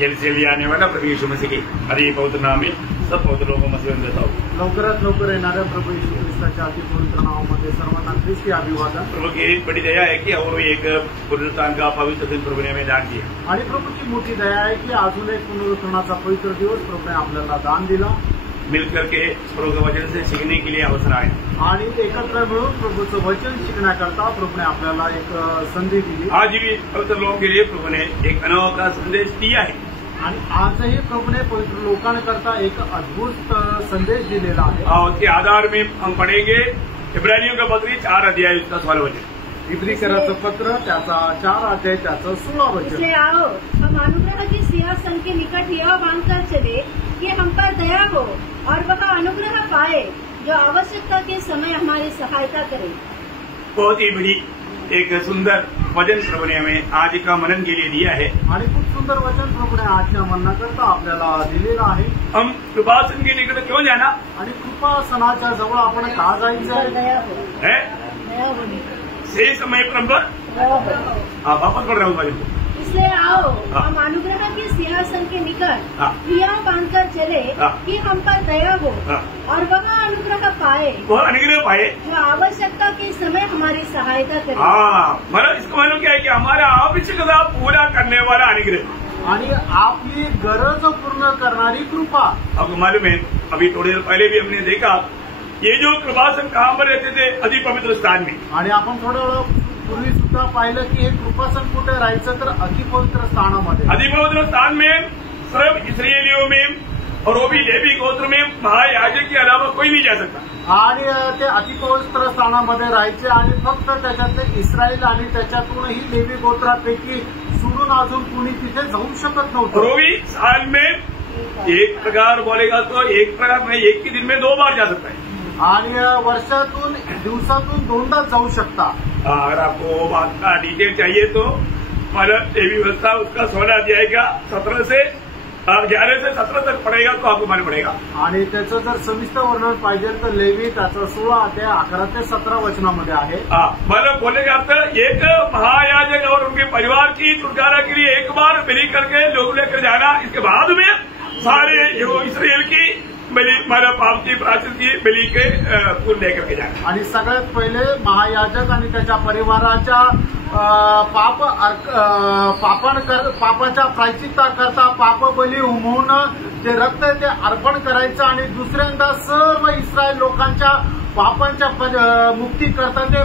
जल्द से जल्द आने वाला प्रभु यीशु मसीह के हरि पवित्र नाम में सब पवित्र लोगों में सेवन देता हूँ। लवकरात लवकर येणाऱ्या प्रभू येशू ख्रिस्ताच्या अति पवित्र नावामध्ये सर्वांना ख्रिस्ती अभिवादन। प्रभु की बड़ी दया है कि और एक पुनरुत्थान का पवित्र दिन प्रभु ने हमें दान दिया आणि प्रभूची मोठी दया आहे की अजून एक पुनरुत्थानाचा पवित्र दिवस प्रभूने आपल्याला दान दिला। मिलकर के प्रभु के वचन से सीखने के लिए अवसर आए आणि एकत्र मिळून प्रभूचं वचन शिकण्याकरता प्रभूने आपल्याला एक संधी दिली। आज भी पवित्र लोगों के लिए प्रभु ने एक अनोखा संदेश दिया है आणि आजही प्रभूने पवित्र लोकांकरता एक अद्भुत संदेश दिलेला आहे। और उसके आधार में हम पढ़ेंगे इब्रानियों का पत्र 4 अध्याय उसका 16 वचन। इब्रिकराचं पत्र त्याचा 4 अध्याय त्याचं 16 वचन। इसलिए आओ हम अनुग्रह की सिंहासन के निकट यह बांधकर चले कि हम पर दया हो और वह अनुग्रह पाए जो आवश्यकता के समय हमारी सहायता करे। बहुत ही बड़ी एक सुंदर वचन प्रभु ने हमें आज का मनन के लिए दिया है आणि खूप सुंदर वचन प्रभूने आजच्या मननाकरता आपल्याला दिलेलं आहे। हम कृपासन के निकट क्यों जाना आणि कृपासनाच्या जवळ आपण का जायचं आहे? दया हो, है दया होनी, सही समय पर दया हो। आप वापस पढ़ रहा हूँ भाई को। इसलिए आओ हाँ। हम अनुग्रह के सिंहासन के निकट हाँ। यह बांधकर चले हाँ। कि हम पर दया हो हाँ। और वह अनुग्रह पाए वह अनुग्रह पाए। जो आवश्यकता के समय हमारी सहायता करे। हाँ, मतलब इसका मतलब क्या है कि हमारा आवश्यकता पूरा करने वाला अनुग्रह आणि आपली गरज पूर्ण करणारी कृपा। आपको मालूम है अभी थोड़ी देर पहले भी हमने देखा ये जो कृपासन कहाँ पर रहते थे अति पवित्र स्थान में। आणि आपण थोड्या वेळ पूर्वी सुद्धा पाहिलं की हे कृपासन कुठे राहायचं तर अतिपवित्र स्थानामध्ये। अति पवित्र स्थान में सिर्फ इस्राएलियों में और वो भी लेवी गोत्र में महायाजक के अलावा कोई नहीं जा सकता। आणि ते अतिपवित्र स्थानामध्ये राहायचे आणि फक्त त्याच्यातले इस्रायल आणि त्याच्यातूनही लेवी गोत्रापैकी सोडून अजून कुणी तिथे जाऊ शकत और नव्हतं। वो भी साल में एक प्रकार बोलेगा तो एक प्रकार नहीं, एक ही दिन में 2 बार जा सकता है। आणि वर्षातून दिवसातून 2दा जाऊ शकता। अगर आपको बात का डिटेल चाहिए तो मतलब ये व्यवस्था उसका 16 अध्याय का 17 से 11 से 17 तक पड़ेगा तो आपको मालूम पड़ेगा। आणि त्याचं जर सविस्तर वर्णन पाहिजे तर लेवी त्याचा 16 अध्याय 11 ते 17 वचनामध्ये आहे। मतलब बोलने का अर्थ एक महायाजक और उनके परिवार की छुटकारा के लिए एक बार बलि करके लोग लेकर जाना, इसके बाद में सारे इस्राएल की बलि मतलब पाप की प्राचित की बलि के फूल लेकर के जाना। आणि सगळ्यात पहिले महायाजक आणि त्याच्या परिवाराच्या पापाच्या प्रायश्चित्ताकरता पाप बली होऊन ते रक्त ते अर्पण करायचं आणि दुसऱ्यांदा सर्व इस्रायल लोकांच्या पापांच्या मुक्ती करता ते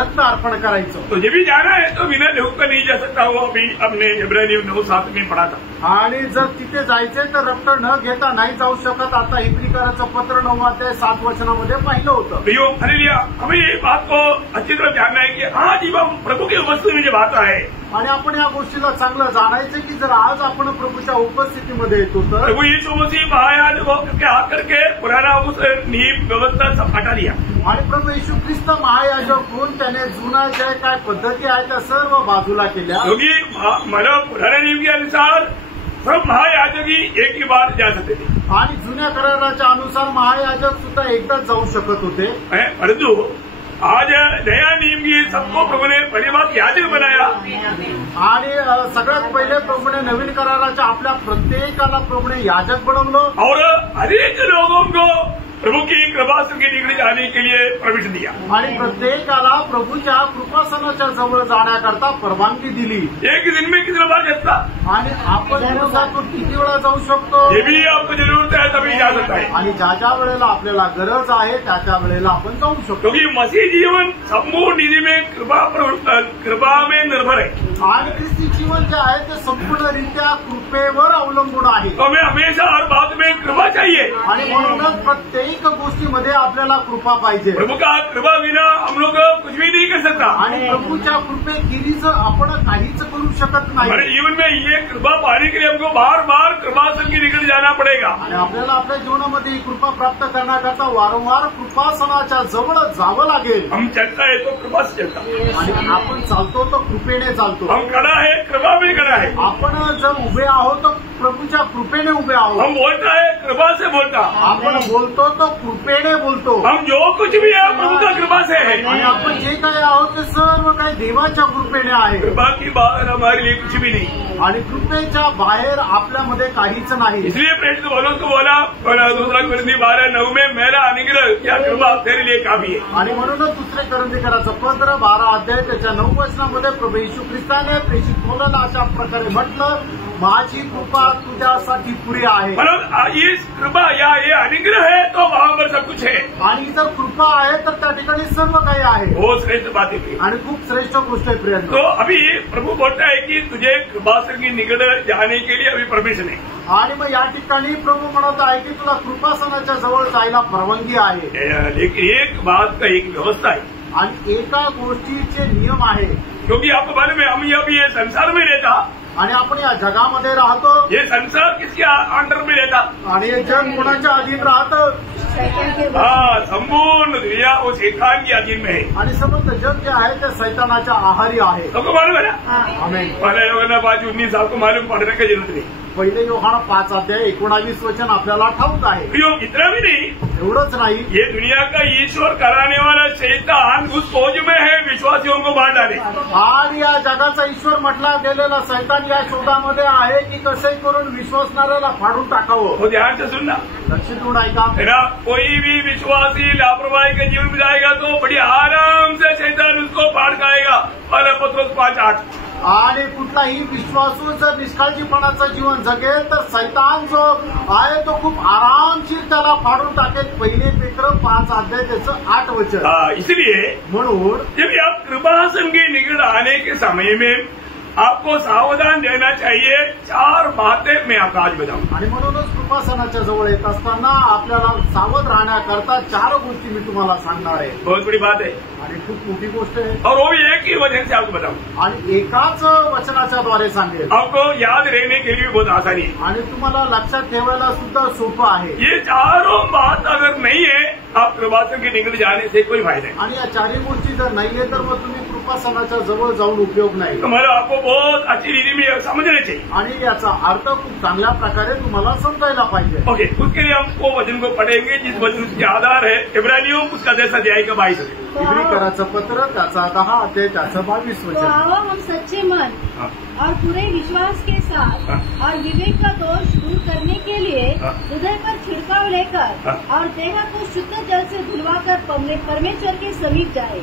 रक्त अर्पण करायचं। तो जब भी जाना है तो बिना लहू का नहीं जा सकता। वो अभी अपने इब्रानियों 9:7 में पढ़ा था। आणि जर तिथे जायचंय तर रक्त न घेता नाही जाऊ शकत। आता इब्रिकराचं पत्र 9 अध्याय 7 वचनामध्ये पाहिलं होतं। भैया हालेलुया, हमें ये बात को अच्छी तरह जानना है कि आज जब हम प्रभु की उपस्थिति में जब आता है आणि आपण या गोष्टीला चांगलं जाणायचं की जर आज आपण प्रभूच्या उपस्थितीमध्ये येतो तर प्रभु यीशु मसीह महायाजक होकर के आकर के पुराना उस नियम व्यवस्था सब हटा दिया आणि प्रभू येशू ख्रिस्त महायाजक होऊन त्याने जुना ज्या काय पद्धती आहेत त्या सर्व बाजूला केल्या। क्योंकि मतलब पुराने नियम के अनुसार सब महायाजक ही एक ही बार जा सकते थे आणि जुन्या कराराच्या अनुसार महायाजक सुद्धा एकदाच जाऊ शकत होते। परंतु आज नया नियम की सबको प्रभु ने पहली बात याजक बनाया आणि सगळ्यात पहिले प्रभूने नवीन कराराच्या आपल्या प्रत्येकाला प्रभूने याजक बनवलं और अनेक लोगों को प्रभु की कृपासन के निकट जाने के लिए प्रवेश दिया आणि प्रत्येकाला प्रभूच्या कृपासनाच्या जवळ जाण्याकरता परवानगी दिली। एक दिन में कितना बार जाता आणि आपण दिवसातून किती वेळा जाऊ शकतो ये भी आपको जरूरत है तभी जा सकता है। आणि ज्या ज्या वेळेला आपल्याला गरज आहे त्या त्या वेळेला आपण जाऊ शकतो। क्योंकि मसीह जीवन संपूर्ण निधि में कृपा में निर्भर है आणि ख्रिस्ती जीवन जे आहे ते संपूर्णरित्या कृपेवर अवलंबून आहे। तो हमें हमेशा हर बात में कृपा चाहिए आणि म्हणूनच प्रत्येक गोष्टीमध्ये आपल्याला कृपा पाहिजे। प्रभु का कृपा बिना हम लोग कुछ भी नहीं कर सकता आणि प्रभूच्या कृपेखेरीज आपण काहीच करू शकत नाही। हमारे जीवन में ये कृपा पाने के लिए हमको बार बार कृपासन के निकट जाना पड़ेगा आणि आपल्याला आपल्या जीवनामध्ये ही कृपा प्राप्त करण्याकरता वारंवार कृपासनाच्या जवळ जावं लागेल। हम चलता है तो कृपा से चलता आणि आपण चालतो तर कृपेने चालतो। हम खड़ा है कृपा में खड़ा है। आपण जर उभे आहोत तर प्रभूच्या कृपेने कृपेने उभे आहोत. हम बोलता है कृपा से बोलता, आपण बोलतो तो कृपेने बोलतो. हम जो कुछ भी है प्रभु का कृपा से है. आणि आपण जे काही आहोत ते सर्व काही देवाच्या कृपेने आहे. कृपा की बाहर हमारे लिए कुछ भी नहीं. आणि कृपेच्या बाहेर आपल्यामध्ये काहीच नाही. इसलिए प्रेरित पौलुस को बोला 2 कोरिन्थी 12:9 में मेरा अनुग्रह क्या कृपा तेरे लिए काफी है. आणि म्हणूनच 2 कोरिन्थीकराचं पत्र 12 अध्याय त्याच्या 9 वचनामध्ये प्रभू येशू ख्रिस्ताने प्रेषित पौलाला अशा प्रकारे म्हटलं, माझी कृपा तुझ्यासाठी पुरी आहे. मतलब ये कृपा या ये अनुग्रह है तो वहां पर सब कुछ है. आणि जर कृपा आहे तर त्या ठिकाणी सर्व काही आहे. बहुत श्रेष्ठ बात है आणि खूप श्रेष्ठ गोष्ट आहे प्रिय. तो अभी प्रभु बोलता है कि तुझे कृपासन की निकट जाने के लिए अभी परमिशन है. आणि मग या ठिकाणी प्रभू म्हणत आहे की तुला कृपासनाच्या जवळ जायला परवानगी आहे. लेकिन एक बात का एक व्यवस्था है आणि एका गोष्टीचे नियम आहे. क्योंकि आपको मालूम है हम अभी ये संसार में रहता आणि आपण या जगामध्ये राहतो. ये संसार किसके अंडर में रहता. आणि हे जग कोणाच्या अधीन राहतं. हाँ, संपूर्ण दुनिया वो शैतान के अधीन में है. आणि समस्त जग जे आहे ते सैतानाच्या आहारी आहे. सबको मालूम है ना. आमेन. पहले योहाना 5:19 आपको मालूम पढ़ने की जरूरत नहीं. पहिले योहाना 5 अध्याय 19 वचन आपल्याला ठाऊक आहे. इतना भी नहीं, एवढंच नाही. ये दुनिया का ईश्वर कराने वाला शैतान उस फौज में है विश्वासियों को बांध डाले. आणि या जगाचा ईश्वर म्हटला गेलेला सैतान या शोधामध्ये आहे की कसे करून विश्वासणाऱ्याला फाडून टाकावं. वो ध्यान से सुनना लक्ष देऊन ऐका. है ना. कोई भी विश्वासी लापरवाही के जीवन में जाएगा तो बड़ी आराम से शैतान उसको फाड़ खाएगा. पहले पत्रोस 5:8. आणि कुठलाही विश्वासू जर निष्काळजीपणाचं जीवन जगेल तर सैतान जो आहे तो खूप आरामशीर त्याला फाडून टाकेल. पहिले पेत्र 5 अध्याय त्याचं 8 वचन. इसलिए म्हणून जब आप कृपासन के निकट आने के समय में आपको सावधान रहना चाहिए. 4 बातें मैं आपको आज बताऊं. आणि म्हणूनच कृपासनाच्या जवळ येत असताना आपल्याला सावध राहण्याकरता 4 गोष्टी मी तुम्हाला सांगणार आहे. बहुत बड़ी बात है आणि खूप मोठी गोष्ट आहे. और वो भी एक ही वजह से आपको बताऊं. आणि एकाच वचनाच्या द्वारे सांगेल. आपको याद रहने के लिए बहुत आसानी है. आणि तुम्हाला लक्षात ठेवायला सुद्धा सोपं आहे. ये चारों बात अगर नहीं है आप कृपासन के निकट जाने से कोई फायदा नहीं. आणि या 4 गोष्टी जर नाहीये तर मग तुम्ही कृपासनाच्या जवळ जाऊन उपयोग नाही. तुम्हाला आपको बहुत अच्छी रीति में समझना चाहिए. आणि याचा अर्थ खूप चांगल्या प्रकारे तुम्हाला समजायला पाहिजे. ओके, उसके लिए हम वो वचन को पढ़ेंगे जिस वचन के आधार है इब्रानियों उसका 10 अध्याय का 22. इब्रिकराचं पत्र त्याचा 10 अध्याय त्याचं 22 तो वचन. आओ हम सच्चे मन और पूरे विश्वास के साथ और विवेक का दोष दूर करने के लिए हृदय पर छिड़काव लेकर और देह को शुद्ध जल से धुलवाकर परमेश्वर के समीप जाए.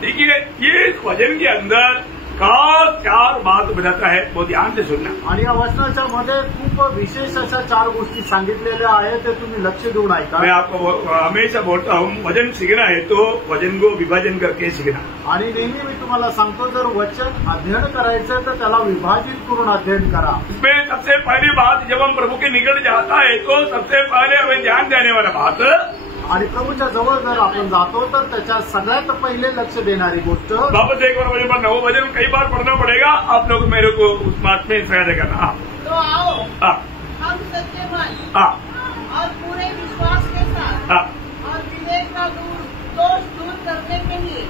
देखिए ये वचन के अंदर खास 4 बात बताता है. बहुत ध्यान से सुनना. आणि या वचनाच्या मध्ये खूप विशेष अशा 4 गोष्टी सांगितलेल्या आहेत. ते तुम्ही लक्ष देऊन ऐका. मैं आपको हमेशा बोलता हूँ वचन सीखना है तो वचन को विभाजन करके सीखना. आणि नेहमी मी तुम्हाला सांगतो जर वचन अध्ययन करायचं तर त्याला विभाजित करून अध्ययन करा. इसमें सबसे पहली बात जब हम प्रभु के निकट जाता है तो सबसे पहले हमें ध्यान देने वाला बात आणि प्रभूच्या जवळ जर आपण जातो तर त्याच्या सगळ्यात पहिले लक्ष देणारी गोष्ट. वापस एक बार वचन पढ़ना. वो वचन कई बार पढ़ना पड़ेगा. आप लोग मेरे को उस बात में सहायता करना. तो आओ हम सच्चे मन और पूरे विश्वास के साथ और विवेक का दोष दूर करने के लिए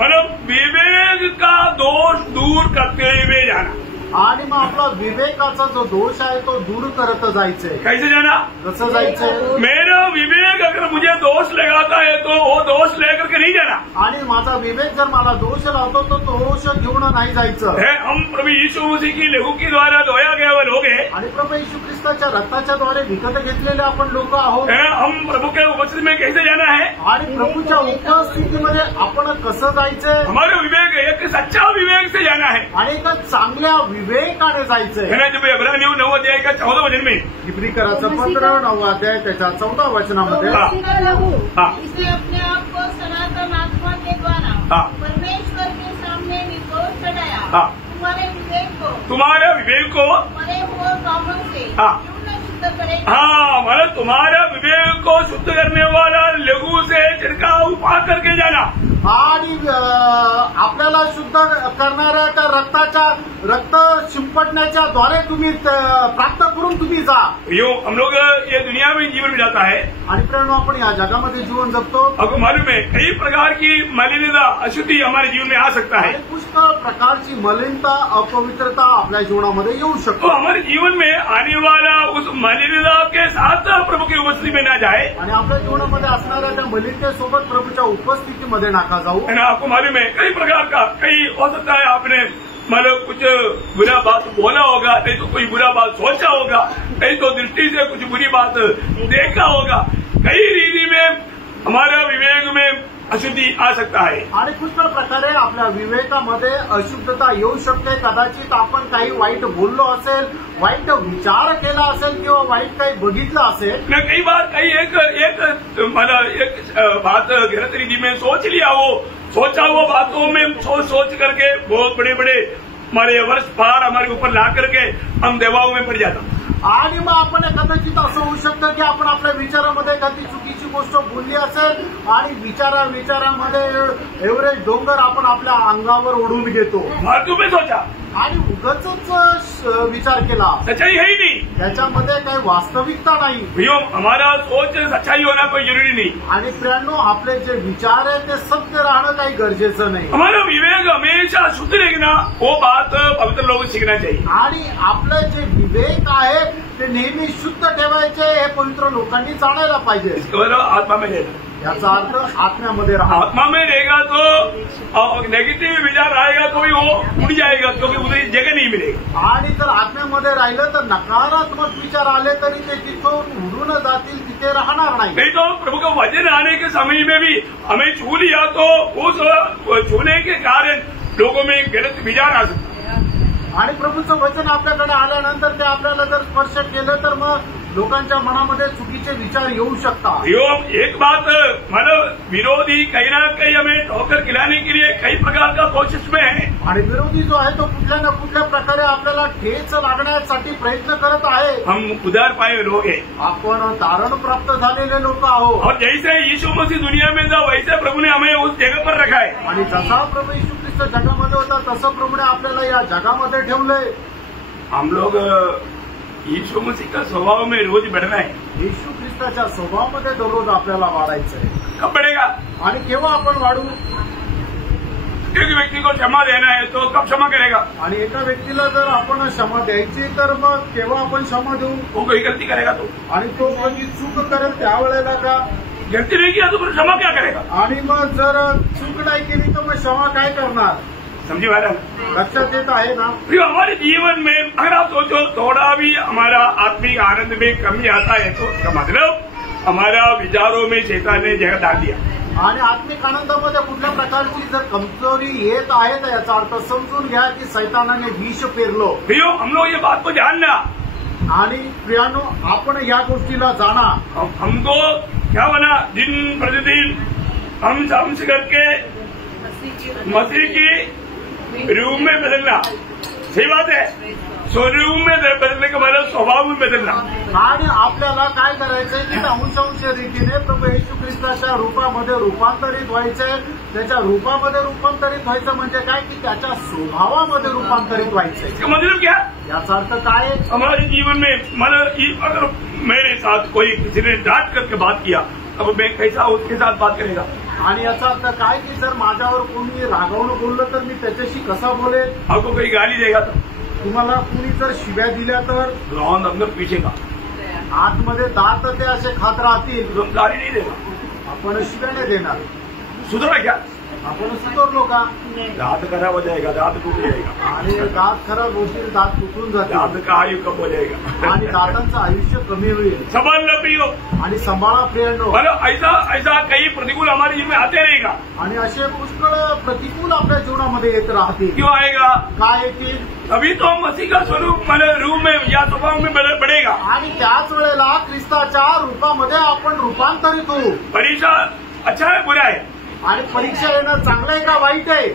मतलब विवेक का दोष दूर करते हुए जाना. आणि मग आपला विवेकाचा जो दोष आहे तो दूर करत जायचंय. कैसे जाना. कसं जायचंय. मेरा विवेक अगर मुझे दोष लगाता है तो वो दोष लेकर के नहीं जाना. आणि माझा विवेक जर मला दोष लावतो तो दोष घेऊन नाही जायचं. हम प्रभु यीशु मसीह की लहू के द्वारा धोया गया हुए लोग हैं. आणि प्रभू यीशु ख्रिस्ताच्या रक्ताच्या द्वारे विकत घेतलेले आपण लोक आहोत. हम प्रभु के उपस्थिति में कैसे जाना है. आणि प्रभूच्या उपस्थितीमध्ये आपण कसं जायचंय. हमारे विवेक एक सच्चा विवेक से जाना है. आणि एका चांगल्या विवेकाने जायचंय. जब इब्रानियों 9 अध्याय का 14 वचन में इब्रिकराचं पत्र 9 अध्याय त्याच्या 14 वचनामध्ये इसे अपने आप को सनातन आत्मा के द्वारा परमेश्वर के सामने निर्दोष ठहराया. तुम्हारे विवेक को मरे हुए कामों से क्यों न शुद्ध करेगा. मतलब तुम्हारा विवेक को शुद्ध करने वाला लघु से छिड़काव पा करके जाना. आणि आपल्याला शुद्ध करणाऱ्या त्या रक्ताच्या रक्त शिंपडण्याच्या द्वारे तुम्ही प्राप्त करून तुम्ही जा. यो हम लोग ये दुनिया में जीवन बिताता है आणि प्रेरणो आपण या जगामध्ये जीवन जगतो. आपको मालूम है कई प्रकार की मलिनता अशुद्धि हमारे जीवन में आ सकता है. पुष्कळ प्रकारची मलिनता अपवित्रता आपल्या जीवनामध्ये येऊ तो शकतो. हमारे जीवन में आने वाला उस मलिनता के साथ प्रभु की उपस्थिति में ना जाए. आणि आपल्या जीवनामध्ये असणाऱ्या त्या मलिनतेसोबत प्रभूच्या उपस्थितीमध्ये नका जाऊ. आपको मालूम है कई प्रकार का कई हो सकता है आपने मतलब कुछ बुरा बात बोला होगा, नहीं तो कोई बुरा बात सोचा होगा, नहीं तो दृष्टि से कुछ बुरी बात देखा होगा. कई रीति में हमारा विवेक में अशुद्धि आ सकता है. आणि पुष्कळ प्रकारे आपल्या विवेकामध्ये अशुद्धता येऊ शकते. कदाचित आपण काही वाईट बोललो असेल, वाईट विचार केला असेल किंवा वाईट काही बघितलं असेल. मैं कई बार मतलब एक बात गलत रीति में सोच लिया हो, सोचा हुआ बातों में सोच करके बहुत बड़े बड़े हमारे वर्ष पार हमारे ऊपर ला करके हम दबाव में पड़ जाता. आणि मग आपण कदाचित असं होऊ शकतं की आपण आपल्या विचारामध्ये एखादी चुकीची गोष्ट बोलली असेल आणि विचारामध्ये एव्हरेस्ट डोंगर आपण आपल्या अंगावर ओढून घेतो. तुम्ही सोचा आणि उगाचच विचार केला. सच्चाई है ही नहीं, त्याच्यामध्ये काही वास्तविकता नाही. भैया हमारा सोच सच्चाई होना कोई जरूरी नहीं. आणि प्रियांनो आपले जे विचार आहे ते सत्य राहणं काही गरजेचं नाही. हमारा विवेक हमेशा शुद्ध रहेगा, वो बात पवित्र लोग सीखना चाहिए. आणि आपलं जे विवेक आहे ते नेहमी शुद्ध ठेवायचे हे पवित्र लोकांनी जाणायला पाहिजे. आत्मा में रहेगा, याचा अर्थ आत्म्यामध्ये राहा. आत्मा में रहेगा तो नेगेटिव विचार आएगा तो भी वो उड़ जाएगा, क्योंकि उधर जगह नहीं मिलेगी. आणि जर आत्म्यामध्ये राहिलं तर नकारात्मक विचार आले तरी ते तिथून उडून जातील, तिथे राहणार नाही. नहीं तो प्रभु का वचन आने के समय में भी हमें छू लिया तो उस छूने के कारण लोगों में गलत विचार आ सकता. आणि प्रभूचं वचन आपल्याकडे आल्यानंतर ते आपल्याला जर स्पर्श केलं तर मग लोकांच्या मनामध्ये चुकीचे विचार येऊ शकतात. एक बात मतलब विरोधी कहीं ना कहीं हमें ठोकर खिलाने के लिए कई प्रकार का कोशिश में है. आणि विरोधी जो आहे तो कुठल्या ना कुठल्या प्रकारे आपल्याला ठेच लागण्यासाठी प्रयत्न करत आहे. हम उदार पाए लोग हैं, आपण तारण प्राप्त झालेले लोक आहोत. और जैसे यीशु मसीह दुनिया में था वैसे प्रभु ने हमें उस जगह पर रखा है. आणि जसा प्रभू यीशु ख्रिस्त जगामध्ये होता तसं प्रभूने आपल्याला या जगामध्ये ठेवलंय. हम लोग यीशु मसीह का स्वभाव में रोज बढ़ना है. येशू ख्रिस्ताच्या स्वभावामध्ये दररोज आपल्याला वाढायचं आहे. कब बढ़ेगा? आणि केव्हा आपण वाढू? एक व्यक्ति को क्षमा देना है तो कब क्षमा करेगा? आणि एका व्यक्तीला जर आपण क्षमा द्यायची तर मग केव्हा आपण क्षमा देऊ? वो कोई गलती करेगा तो, आणि तो कधी चूक करेल त्यावेळेला का? गलती नहीं किया तो फिर क्षमा क्या करेगा? आणि मग जर चूक नाही केली तर मग क्षमा काय करणार? समझी मैडम? लक्षात येत आहे ना? हमारे जीवन में अगर आप सोचो थोड़ा भी हमारा आत्मिक आनंद में कमी आता है तो इसका मतलब हमारा विचारों में शैतान ने जगह डाल दिया. आणि आत्मिक आनंदामध्ये कुठल्या प्रकारची जर कमजोरी येत आहे तर याचा अर्थ समजून घ्या की सैतानाने विष पेरलो. भैया हम लोग ये बात को जानना. आणि प्रियानो आपण या गोष्टीला जाना. हमको क्या बना दिन प्रतिदिन हम समझ करके मसीह की रूम में बदलना. सही बात है. रूम में बदलने का मतलब स्वभाव में बदलना. आणि आपल्याला काय करायचंय की अंश रीतीने प्रभू येशू ख्रिस्ताच्या रूपामध्ये रूपांतरित व्हायचंय. त्याच्या रूपामध्ये रूपांतरित व्हायचं म्हणजे काय की त्याच्या स्वभावामध्ये रूपांतरित व्हायचंय. इसका मतलब क्या? याचा अर्थ काय? हमारे जीवन में मतलब अगर मेरे साथ कोई किसी ने डांट करके बात किया अब मैं कैसा उसके साथ बात करेगा? आणि याचा अर्थ काय की जर माझ्यावर कोणी रागावून बोललं तर मी त्याच्याशी कसा बोलेल? आपको कोई गाली देगा तो तुम्हाला कुणी जर शिव्या दिल्या तर राउंड अंदर पीछे का आतमध्ये दात ते असे खात राहतील. तुम गाली नहीं देगा, आपण शिव्या नाही देणार. सुधरा क्या? आपण सुधारलो का? दांत खराब हो जाएगा, दांत टूट जाएगा. आणि दात खराब होतील, दात तुटून जातील. दांत का आयु कम हो जाएगा आणि दातांचं आयुष्य कमी होईल. संभाल लो प्रियो. आणि सांभाळा प्रियांनो. मतलब ऐसा कई प्रतिकूल हमारे जीवन में आते रहेगा. आणि असे पुष्कळ प्रतिकूल आपल्या जीवनामध्ये येत राहतील. क्यों आएगा? काय येतील? अभी तो मसीह का स्वरूप मतलब रूप में या स्वभाव में बढ़ेगा. आणि त्याच वेळेला ख्रिस्ताच्या रूपामध्ये आपण रूपांतरित होऊ. परीक्षा अच्छा है बुरा है? आणि परीक्षा येणं चांगलं आहे का वाईट आहे?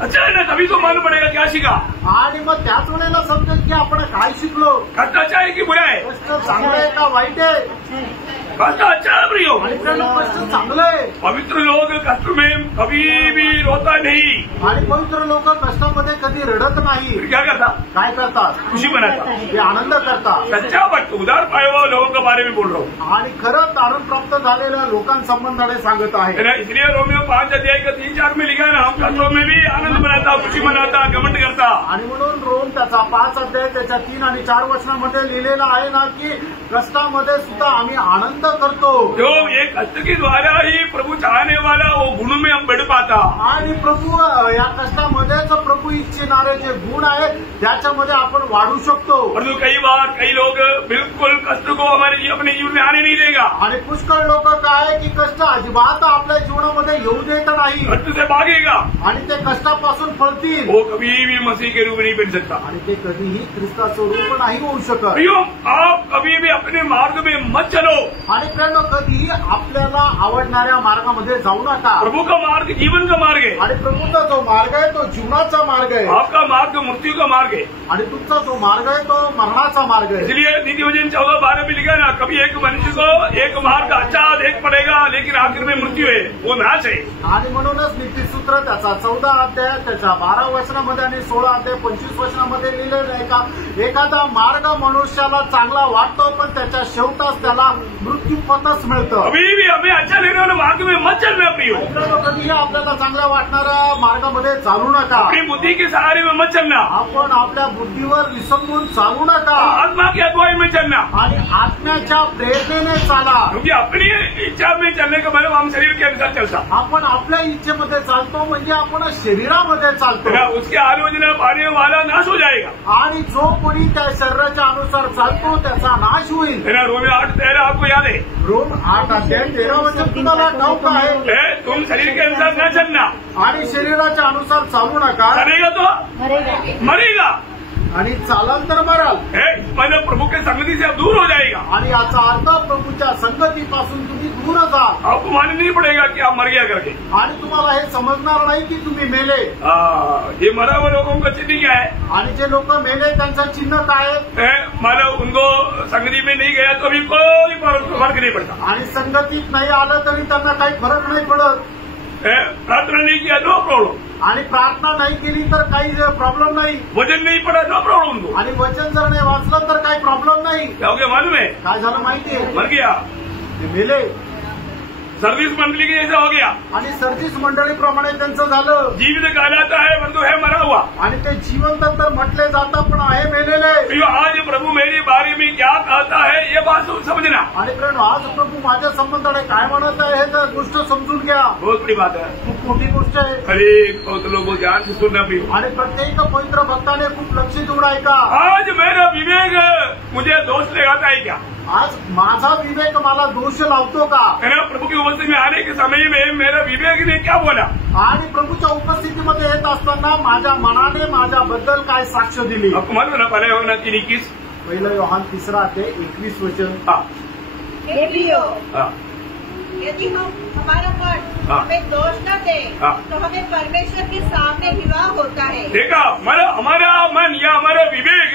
अच्छा है ना, तभी तो मालूम पड़ेगा क्या सीखा. आणि मग त्याच वेळेला समजेल की आपण काय शिकलो. कष्ट अच्छा है कि बुरा है? कष्ट चांगलं आहे का वाईट आहे? कष्ट अच्छा है प्रियो, आणि प्रियांनो कष्ट चांगलं आहे. पवित्र लोग कष्ट में कभी भी रोता नहीं, आणि पवित्र लोक कष्टामध्ये कधी रडत नाही. फिर क्या करता, काय करतात, खुशी मनाता, ते आनंद करतात. सच्चा भक्त उदार पाए हुए लोगों के बारे में बोल रहा हूँ आणि खरंच तारण प्राप्त झालेल्या लोकांसंबंधाने सांगत आहे. है ना. इसलिए रोमियो 5 अध्याय का 3-4 में लिखा है ना, हम कष्टों में भी आनंद मनाता, खुशी मनाता, घमंड करता. आणि म्हणून रोम त्याचा 5 अध्याय त्याच्या 3 आणि 4 वचनामध्ये लिहिलेला आहे ना की कष्टामध्ये सुद्धा आम्ही आनंद करतो. जो ये कष्ट के द्वारा ही प्रभु चाहने वाला वो गुण में हम बढ़ पाता. आणि प्रभू या कष्टामध्येच प्रभू इच्छिणारे जे गुण आहेत त्याच्यामध्ये आपण वाढू शकतो. परंतु कई बार कई लोग बिल्कुल कष्ट को हमारे अपने जीवन में आने नहीं देगा, आणि पुष्कळ लोक काय की कष्ट अजिबात आपल्या जीवनामध्ये येऊ देत नाही कष्ट से भागेगा, आणि ते कष्टापासून पळतील. वो कभी भी मसीह के रूप नहीं बन सकता. आणि ते कधीही ख्रिस्ताचं रूप नाही होऊ शकत. प्रियो, आप कभी भी अपने मार्ग में मत चलो. आणि प्रेरणा कधीही आपल्याला आवडणाऱ्या मार्गामध्ये जाऊ नका. प्रभु का मार्ग जीवन का मार्ग है, आणि प्रभूचा जो मार्ग आहे तो जीवनाचा मार्ग आहे. आपका मार्ग मृत्यु का मार्ग है. आणि तुमचा जो मार्ग आहे तो मरणाचा मार्ग आहे. इसलिए नीतिवचन 14:12 में लिखा ना, कभी एक मनुष्य को एक मार्ग अच्छा देख पड़ेगा लेकिन आखिर में मृत्यु है, वो नाश है. आणि म्हणूनच नीतिसूत्र त्याचा 14 अध्याय त्याच्या 12 वचनामध्ये आणि 16 अध्याय 25 वचनामध्ये लिहिलेलं आहे का एखादा मार्ग मनुष्याला चांगला वाटतो पण त्याच्या शेवटास त्याला मृत्यू पथच मिळतं. अभी भी हमें अच्छा लगने वाले मार्ग में मत चलना प्रियो. कधीही आपल्याला चांगला वाटणाऱ्या मार्गामध्ये चालू नका. अपनी बुद्धि के सहारे में मत चलना, आपण आपल्या बुद्धीवर विसंबून चालू नका. आत्मा की अगुवाई में चलना. आणि आत्म्याच्या प्रेरणेने चाला. क्योंकि अपनी इच्छा में चलने का मतलब हम शरीर के अनुसार चलता. आपण आपल्या इच्छेमध्ये चालतो म्हणजे आपण शरीरामध्ये चालतो. उसकी आलोचना पाने वाला नाश हो जाएगा. आणि जो कोणी त्या शरीराच्या अनुसार चालतो त्याचा नाश होईल. रोमियो 8:13 आपको याद है. रोम 8 अध्याय 13 वचन तुम्हाला ठाऊक आहे. तुम शरीर के अनुसार न चलना, आणि शरीराच्या अनुसार चालू नका. चलेगा तो मरेगा, आणि चालाल तर मराल. मतलब प्रभु के संगति से आप दूर हो जाएगा. आणि याचा अर्थ प्रभूच्या संगतीपासून तुम्ही दूर जाल. आपको मालूम नहीं पड़ेगा कि आप मर गया करके. आणि तुम्हाला हे समजणार नाही की तुम्ही मेले. ये मरा हुआ लोगों का चिन्ह क्या है. आणि जे लोक मेले त्यांचं चिन्ह काय आहे. मतलब उनको संगति में नहीं गया तो भी कोई फर्क नहीं पड़ता. आणि संगतीत नाही आलं तरी त्यांना काही फरक नाही पडत. प्रार्थना नहीं किया नो प्रॉब्लम. आणि प्रार्थना नाही केली तर काही प्रॉब्लेम नाही. वचन नहीं पढ़ा नो प्रॉब्लम उनको. आणि वचन जर नाही वाचलं तर काही प्रॉब्लेम नाही. क्या हो गया मालूम है. काय झालं माहितीये. मर गया. ते मेले. सर्विस मंडली के जैसा हो गया. आणि सर्विस मंडळीप्रमाणे त्यांचं झालं. जीवित कहलाता है परंतु है मरा हुआ. आणि ते जिवंत तर म्हटले जातात पण आहे मेलेले. आज प्रभु मेरे बारे में क्या कहता है ये बात समझना. आणि प्रेम आज प्रभू माझ्या संबंधाने काय म्हणत आहे हे तर गोष्ट समजून घ्या. बहुत बड़ी बात है. खूप मोठी गोष्ट आहे. हरेक पवित्र लोगों को ध्यान से सुनना भी. आणि प्रत्येक पवित्र भक्ताने खूप लक्ष देऊन ऐका. आज मेरा विवेक मुझे दोष लगाता है क्या. आज माझा विवेक मला दोष लावतो का. प्रभु की उपस्थिति में आने के समय में मेरा विवेक ने क्या बोला. आणि प्रभूच्या उपस्थितीमध्ये येत असताना माझ्या मनाने माझ्याबद्दल काय साक्ष दिली. मालूम ना पहले होना 3:21 पहिलं योहान 3 अध्याय 21 वचन. यदि हम हमारा मन हमें दोष न दे तो हमें परमेश्वर के सामने विवाह होता है. देखा हमारा मन या हमारा विवेक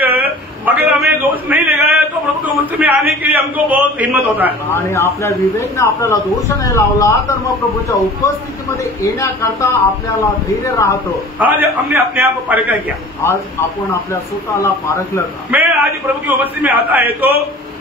अगर हमें दोष नहीं लगाया तो प्रभु की उपस्थिति में आने के लिए हमको बहुत हिम्मत होता है. आणि आपल्या विवेकने आपल्याला दोष नाही लावला तर मग प्रभूच्या उपस्थितीमध्ये येण्याकरता आपल्याला धैर्य राहतो. आज हमने अपने आप को परखा किया. आज आपण आपल्या स्वतःला पारखलं का. मैं आज प्रभु की उपस्थिति में आता है तो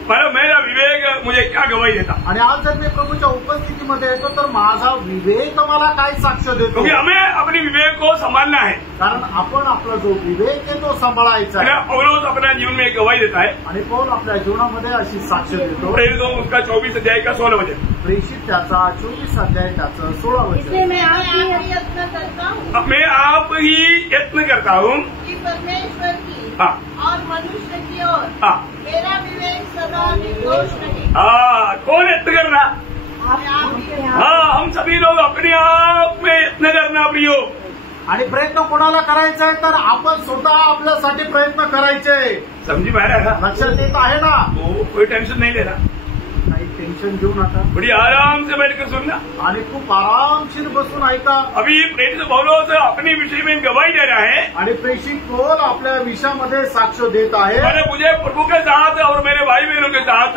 मेरा विवेक मुझे क्या गवाही देता. आणि आज जर मी प्रभूच्या उपस्थितीमध्ये येतो तर माझा विवेक मला काय साक्ष देतो. क्योंकि हमें अपने विवेक को संभालना है. कारण आपण आपला जो विवेक आहे तो सांभाळायचा आहे. पौलुस अपने जीवन में एक गवाही देता है. आणि पौल आपल्या जीवनामध्ये अशी साक्ष देतो. उसका 24 अध्याय का 16 वचन. प्रेषित त्याचा 24 अध्याय त्याचं 16 वचन. मैं यत्न करता हूँ. मैं आप ही यत्न करता हूँ कि परमेश्वर की और मनुष्य की ओर मेरा विवेक सदा निर्दोष रहे. कौन यत्न करना. हम सभी लोग अपने आप में यत्न करना प्रियो. आणि प्रयत्न कोणाला करायचा आहे तर आपण स्वतः आपल्यासाठी प्रयत्न करायचे. समझी पाहिजे का. लक्षात येत आहे ना. कोई टेंशन नहीं लेना. काही टेन्शन घेऊ नका. बड़ी आराम से बैठकर सुनना. आणि खूप आरामशीर बसून ऐका. अभी प्रेरित पौलुस अपने विषय में गवाही दे रहा है. आणि प्रेषित पौल आपल्या विषयामध्ये साक्ष देत आहे. मुझे प्रभु के साथ और मेरे भाई बहनों के साथ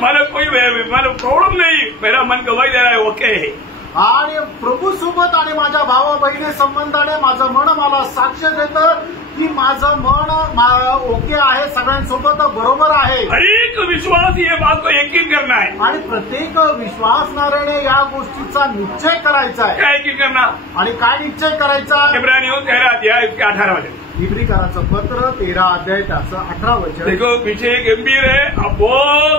मला कोई मला प्रॉब्लम नहीं, मेरा मन गवाही दे रहा है, ओके है. आणि प्रभू सोबत आणि माझ्या भावा बहिणी संबंधाने माझं मन मला साक्ष देतं की माझं मन ओके आहे, सगळ्यांसोबत बरोबर आहे. हर एक विश्वास ये बात को यकीन करना है. आणि प्रत्येक विश्वासणाऱ्याने या गोष्टीचा निश्चय करायचा आहे. क्या यकीन करना? आणि काय निश्चय करायचा? इब्रानियों 13 अध्याय उसके 18 वचन. इब्रिकाराचं पत्र 13 अध्याय त्याचं 18 वचन. देखो पीछे गंभीर है. अब वो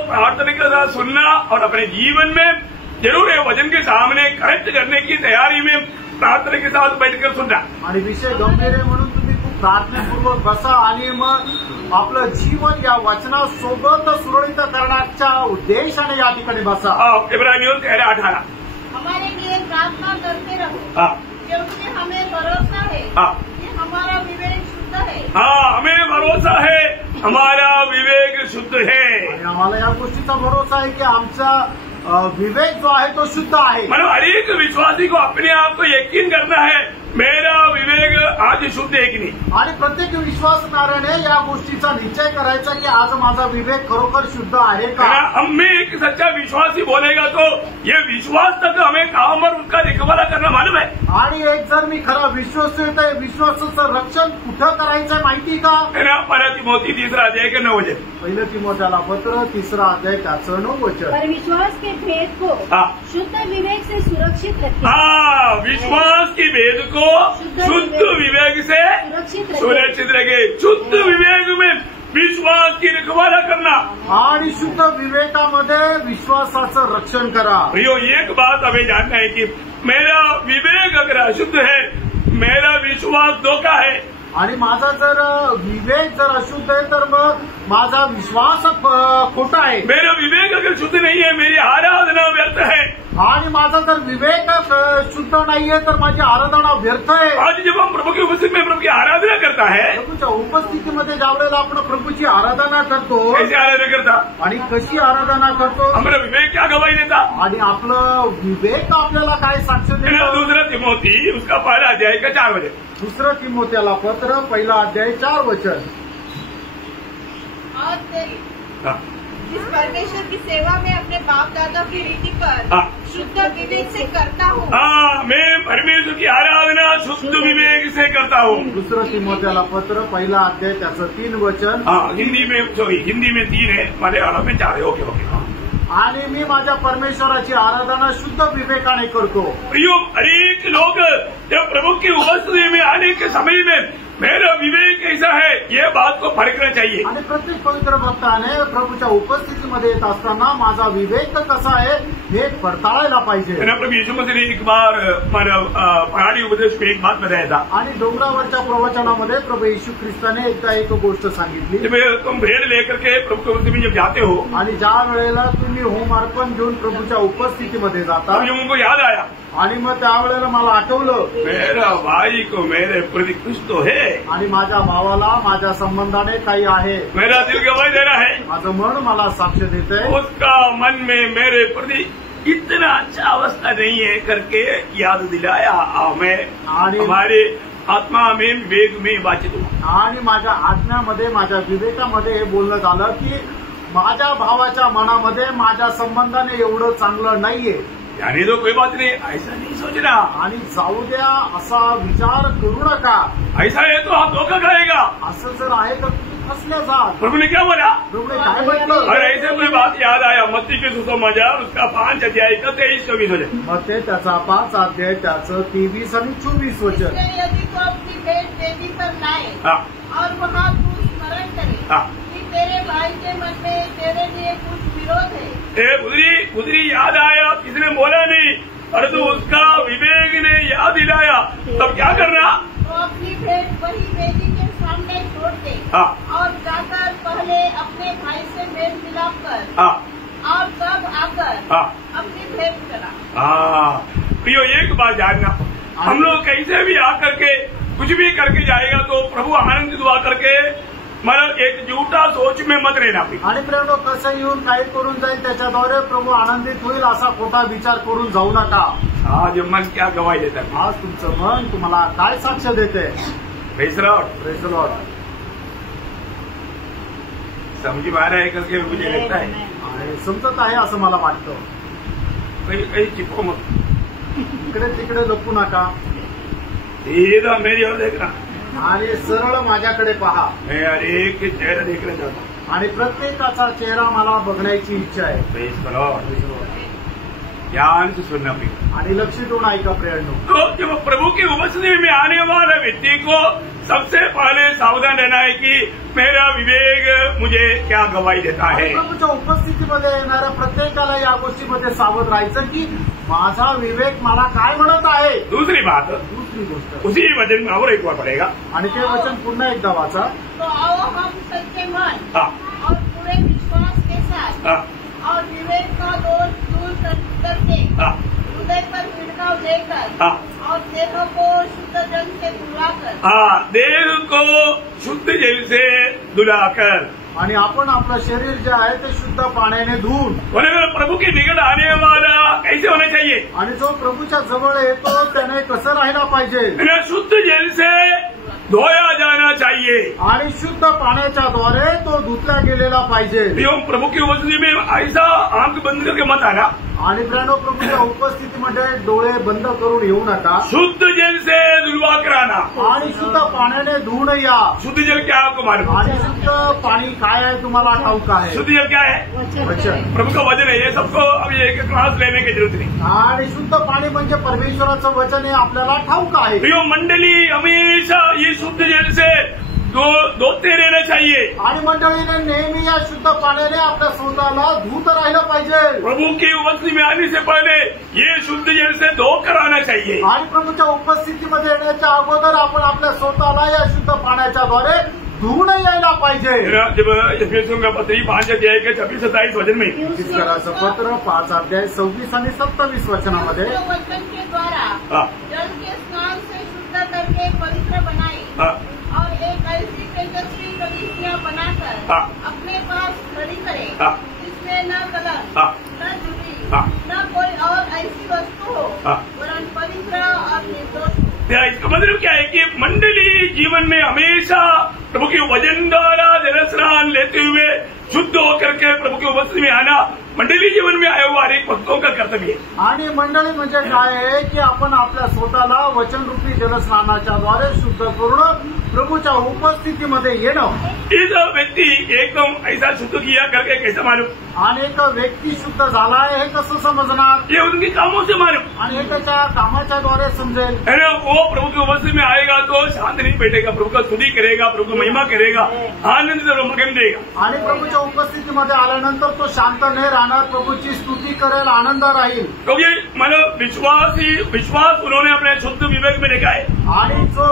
प्रार्थना के साथ सुनना और अपने जीवन में जरूर है वचन के सामने करेक्ट करने की तैयारी में प्रार्थना के साथ बैठकर सुनना. आणि विषय गंभीर आहे म्हणून तुम्ही खूप प्रार्थनापूर्वक बसा आणि मग आपलं जीवन या वचनासोबत सुरळीत करण्याच्या उद्देशाने या ठिकाणी बसा. इब्रानियों 13:18. हमारे लिए प्रार्थना करते रहो, क्योंकि हमें भरोसा है कि हमारा विवेक शुद्ध है. हमें भरोसा है हमारा विवेक शुद्ध है. आणि आम्हाला या गोष्टीचा भरोसा आहे की आमचा विवेक जो आहे तो शुद्ध आहे. मतलब हर एक विश्वासी को अपने आप को यकीन करना है मेरा विवेक आज शुद्ध है कि नहीं. आणि प्रत्येक विश्वासणाऱ्याने या गोष्टीचा निश्चय करायचा की आज माझा विवेक खरोखर शुद्ध आहे का. हमें एक सच्चा विश्वासी बोलेगा तो ये विश्वास तक हमें काम पर उसका रिकवरा करना मालूम है. आणि एक जर मी खरा विश्वास आहे तर विश्वासाचं रक्षण कुठं करायचं माहिती का. पहिला तिमोथी 3 अध्याय के 9 वचन. पहिलं तिमोथेला पत्र 3 अध्याय त्याचं 9 वचन. पर विश्वास के भेद को शुद्ध विवेक से सुरक्षित रखें. विश्वास की भेद को शुद्ध विवेक से सुरक्षित रखे. शुद्ध विवेक में विश्वास की रखवाला करना आणि शुद्ध विवेकामध्ये विश्वासाचं रक्षण करा. प्रियो एक बात हमें जानना है कि मेरा विवेक अगर अशुद्ध है मेरा विश्वास धोखा है. आणि माझा जर विवेक जर अशुद्ध आहे तर मग माझा विश्वास खोटा आहे. मेरा विवेक अगर शुद्ध नहीं है मेरी आराधना व्यर्थ है. आणि माझा जर विवेक शुद्ध नाहीये तर माझी आराधना व्यर्थ आहे. आज जब हम प्रभु की उपस्थिति में प्रभु की आराधना करता है प्रभूच्या उपस्थितीमध्ये ज्यावेळेला आपण प्रभूची आराधना करतो. कैसे आराधना करता आणि कशी आराधना करतो. हमारा विवेक क्या गवाही देता. आणि आपलं विवेक आपल्याला काय साक्ष देतं. दूसरा तिमोथी उसका 1 अध्याय का 4 वचन. दुसरं तिमोथेला पत्र 1 अध्याय 4 वचन. जिस परमेश्वर की सेवा में अपने बाप दादा की रीति पर शुद्ध विवेक से करता हूँ. मैं परमेश्वर की आराधना शुद्ध विवेक से करता हूँ. दुसरं तिमोथेला पत्र 1 अध्याय त्याचं 3 वचन. हिंदी में 3 है, मलयालम में 4 है. ओके. आणि मी माझ्या परमेश्वराची आराधना शुद्ध विवेकाने करतो. प्रियो अनेक लोग जब प्रभु की उपस्थिति में आने के समय में मेरा विवेक कैसा है ये बात को परखना चाहिए. आणि प्रत्येक पवित्र भक्ताने प्रभूच्या उपस्थितीमध्ये येत असताना माझा विवेक कसा आहे हे पडताळायला पाहिजे. प्रभु यीशु मसीह ने एक बार पहाड़ी उपदेश में एक बात बताया था. आणि डोंगरावरच्या प्रवचनामध्ये प्रभू येशू ख्रिस्ताने एकदा एक गोष्ट सांगितली. तुम भेड़ लेकर के प्रभु की उपस्थिति में जब जाते हो आणि ज्या वेळेला तुम्ही होम अर्पण घेऊन प्रभूच्या उपस्थितीमध्ये जाता उनको याद आया आणि मग त्यावेळेला मला आठवलं मेरा भाई को मेरे प्रति कुछ तो है. आणि माझ्या भावाला माझ्या संबंधाने काही आहे. मेरा दिल गवाही दे रहा है. माझं मन मला साक्ष देते. उसका मन में मेरे प्रति इतना अच्छा अवस्था नहीं है करके याद दिलाया. मैं हमारे आत्मा में विवेक में वाचित हूँ. आणि माझ्या आत्म्यामध्ये माझ्या विवेकामध्ये हे बोलणं झालं की माझ्या भावाच्या मनामध्ये माझ्या संबंधाने एवढं चांगलं नाहीये. यानी तो कोई बात नहीं, ऐसा नहीं सोचना. आणि जाऊ द्या असा विचार करू नका. ऐसा है तो आप धोखा खाएगा. असं जर आहे तर तुम्ही फसले जा. प्रभु ने क्या बोला. प्रभूने काय म्हटलं. और ऐसे कोई बात याद आया मत्ती के सुसमाचार उसका 5 अध्याय का 23-24 वचन. मग ते त्याचा 5 अध्याय त्याचं 23 आणि 24 वचन. यदि तो अपनी भेंट वेदी पर लाए और वहाँ तू स्मरण करे कि तेरे भाई के मन में तेरे लिए कुछ विरोध है. गुजरी याद आया, किसने बोला नहीं परंतु उसका विवेक ने याद दिलाया. तब क्या करना. तो अपनी भेंट वही वेदी के सामने छोड़ दे और जाकर पहले अपने भाई से मेल मिलाप कर और तब आकर अपनी भेंट करा. प्रियो एक बात जानना, हम लोग कैसे भी आकर के कुछ भी करके जाएगा तो प्रभु आनंदित हुआ करके मला एक झूठा सोच में मत रहना. आणि प्रेम कसं येऊन काही करून जाईल त्याच्याद्वारे प्रभू आनंदित होईल असा खोटा विचार करून जाऊ नका. आज मन क्या गवाही देता है. आज तुमचं मन तुम्हाला काय साक्ष देते. Praise Lord. Praise Lord. समझ में आ रहा है करके मुझे लगता है. समजत आहे असं मला वाटतं. काही चिपको मत, इकडे तिकडे लपू नका सीधा मेरी ओर देखना आणि सरळ माझ्याकडे पहा. मैं हर एक के चेहरा देखना चाहता हूँ. आणि प्रत्येकाचा चेहरा मला बघण्याची इच्छा आहे. प्रेज करो, ध्यान से सुनना भी. आणि लक्ष देऊन ऐका प्रियांनो. तो जब प्रभु की उपस्थिति में आने वाले व्यक्ति को सबसे पहले सावधान रहना है कि मेरा विवेक मुझे क्या गवाही देता है. प्रभूच्या उपस्थितीमध्ये येणाऱ्या प्रत्येकाला या गोष्टीमध्ये सावध राहायचं की माझा विवेक मला काय म्हणत आहे. दूसरी बात, दुसरी गोष्ट उसी वचन में और एक बार पड़ेगा. आणि ते वचन पुन्हा एकदा वाचा. तो आओ हम सच्चे मन हाँ और पूरे विश्वास के साथ हाँ और विवेक का दोष दूर करके हाँ हृदय पर छिड़काव लेकर हाँ और देह को शुद्ध जल से धुलाकर हाँ, देह को शुद्ध जल से धुलाकर. आणि आपण आपलं शरीर जे आहे ते शुद्ध पाण्याने धुवून. प्रभु के निकट आने वाला कैसे होना चाहिए. आणि जो प्रभूच्या जवळ येतो त्याने कसं राहायला पाहिजे. शुद्ध जल से धोया जाना चाहिए. आणि शुद्ध पाण्याच्या द्वारे तो धुतला गेलेला पाहिजे. प्रभु की उपस्थिति में ऐसा आंख बंद करके मत आना. आणि प्रियांनो, प्रभूच्या उपस्थितीमध्ये डोळे बंद करून येऊ नका. शुद्ध जल से धुलवा कराना. आणि शुद्ध पाण्याने धुवून या. शुद्ध जल क्या आपको मालूम. आणि शुद्ध पाणी काय आहे तुम्हाला ठाऊक आहे. शुद्ध जल क्या है. वचन. प्रभु का वचन है. ये सबको अभी एक क्लास लेने की जरूरत नहीं. आणि शुद्ध पाणी म्हणजे परमेश्वराचं वचन हे आपल्याला ठाऊक आहे. प्रिय मंडली, हमेशा ये शुद्ध जल से धोते रहना चाहिए. आणि मंडळीने नेहमी या शुद्ध पाण्याने आपल्या स्वतःला धुत राहिलं पाहिजे. प्रभु की उपस्थिति में आने से पहले ये शुद्ध जल से धो कर आना चाहिए. आणि प्रभूच्या उपस्थितीमध्ये येण्याच्या अगोदर आपण आपल्या स्वतःला या शुद्ध पाण्याच्या द्वारे धुवून यायला पाहिजे. जब एफेसियों का पत्री 5 अध्याय के 26-27 वचन में इफिसियोंचं पत्र 5 अध्याय 26 आणि 27 वचनामध्ये वचन के द्वारा जल के स्नान से शुद्ध करके पवित्र बनाए और एक ऐसी तेजस्वी कलीसिया बनाकर अपने पास खड़ी करे जिसमें न कलंक न झूठी न कोई और ऐसी वस्तु हो वरन पवित्र और निर्दोष. इसका मतलब क्या है कि मंडली जीवन में हमेशा प्रभु के वचन द्वारा जल स्नान लेते हुए शुद्ध होकर के प्रभु की उपस्थिति में आना मंडली जीवन में आया हुआ हर एक भक्तों का कर्तव्य है. आणि मंडळी म्हणजे काय आहे की आपण आपल्या स्वतःला वचनरूपी जलस्नानाच्या द्वारे शुद्ध करून प्रभूच्या उपस्थितीमध्ये येणं. इस व्यक्ति एकदम ऐसा शुद्ध किया करके कैसे मालूम. आणि एक व्यक्ती शुद्ध झाला आहे हे कसं समजणार. ये उनके कामों से मालूम. आणि हे त्याच्या कामाच्या द्वारे समजेल. है ना. वो प्रभु की उपस्थिति में आएगा तो शांत नहीं बैठेगा. प्रभु का स्तुति करेगा, प्रभु की महिमा करेगा, आनंद से मगन देगा. आणि प्रभूच्या उपस्थितीमध्ये आल्यानंतर तो शांत नाही राहणार, प्रभूची स्तुती करेल, आनंद राहील. क्योंकि मतलब विश्वास उन्होंने अपने शुद्ध विवेक में देखा है. आणि जो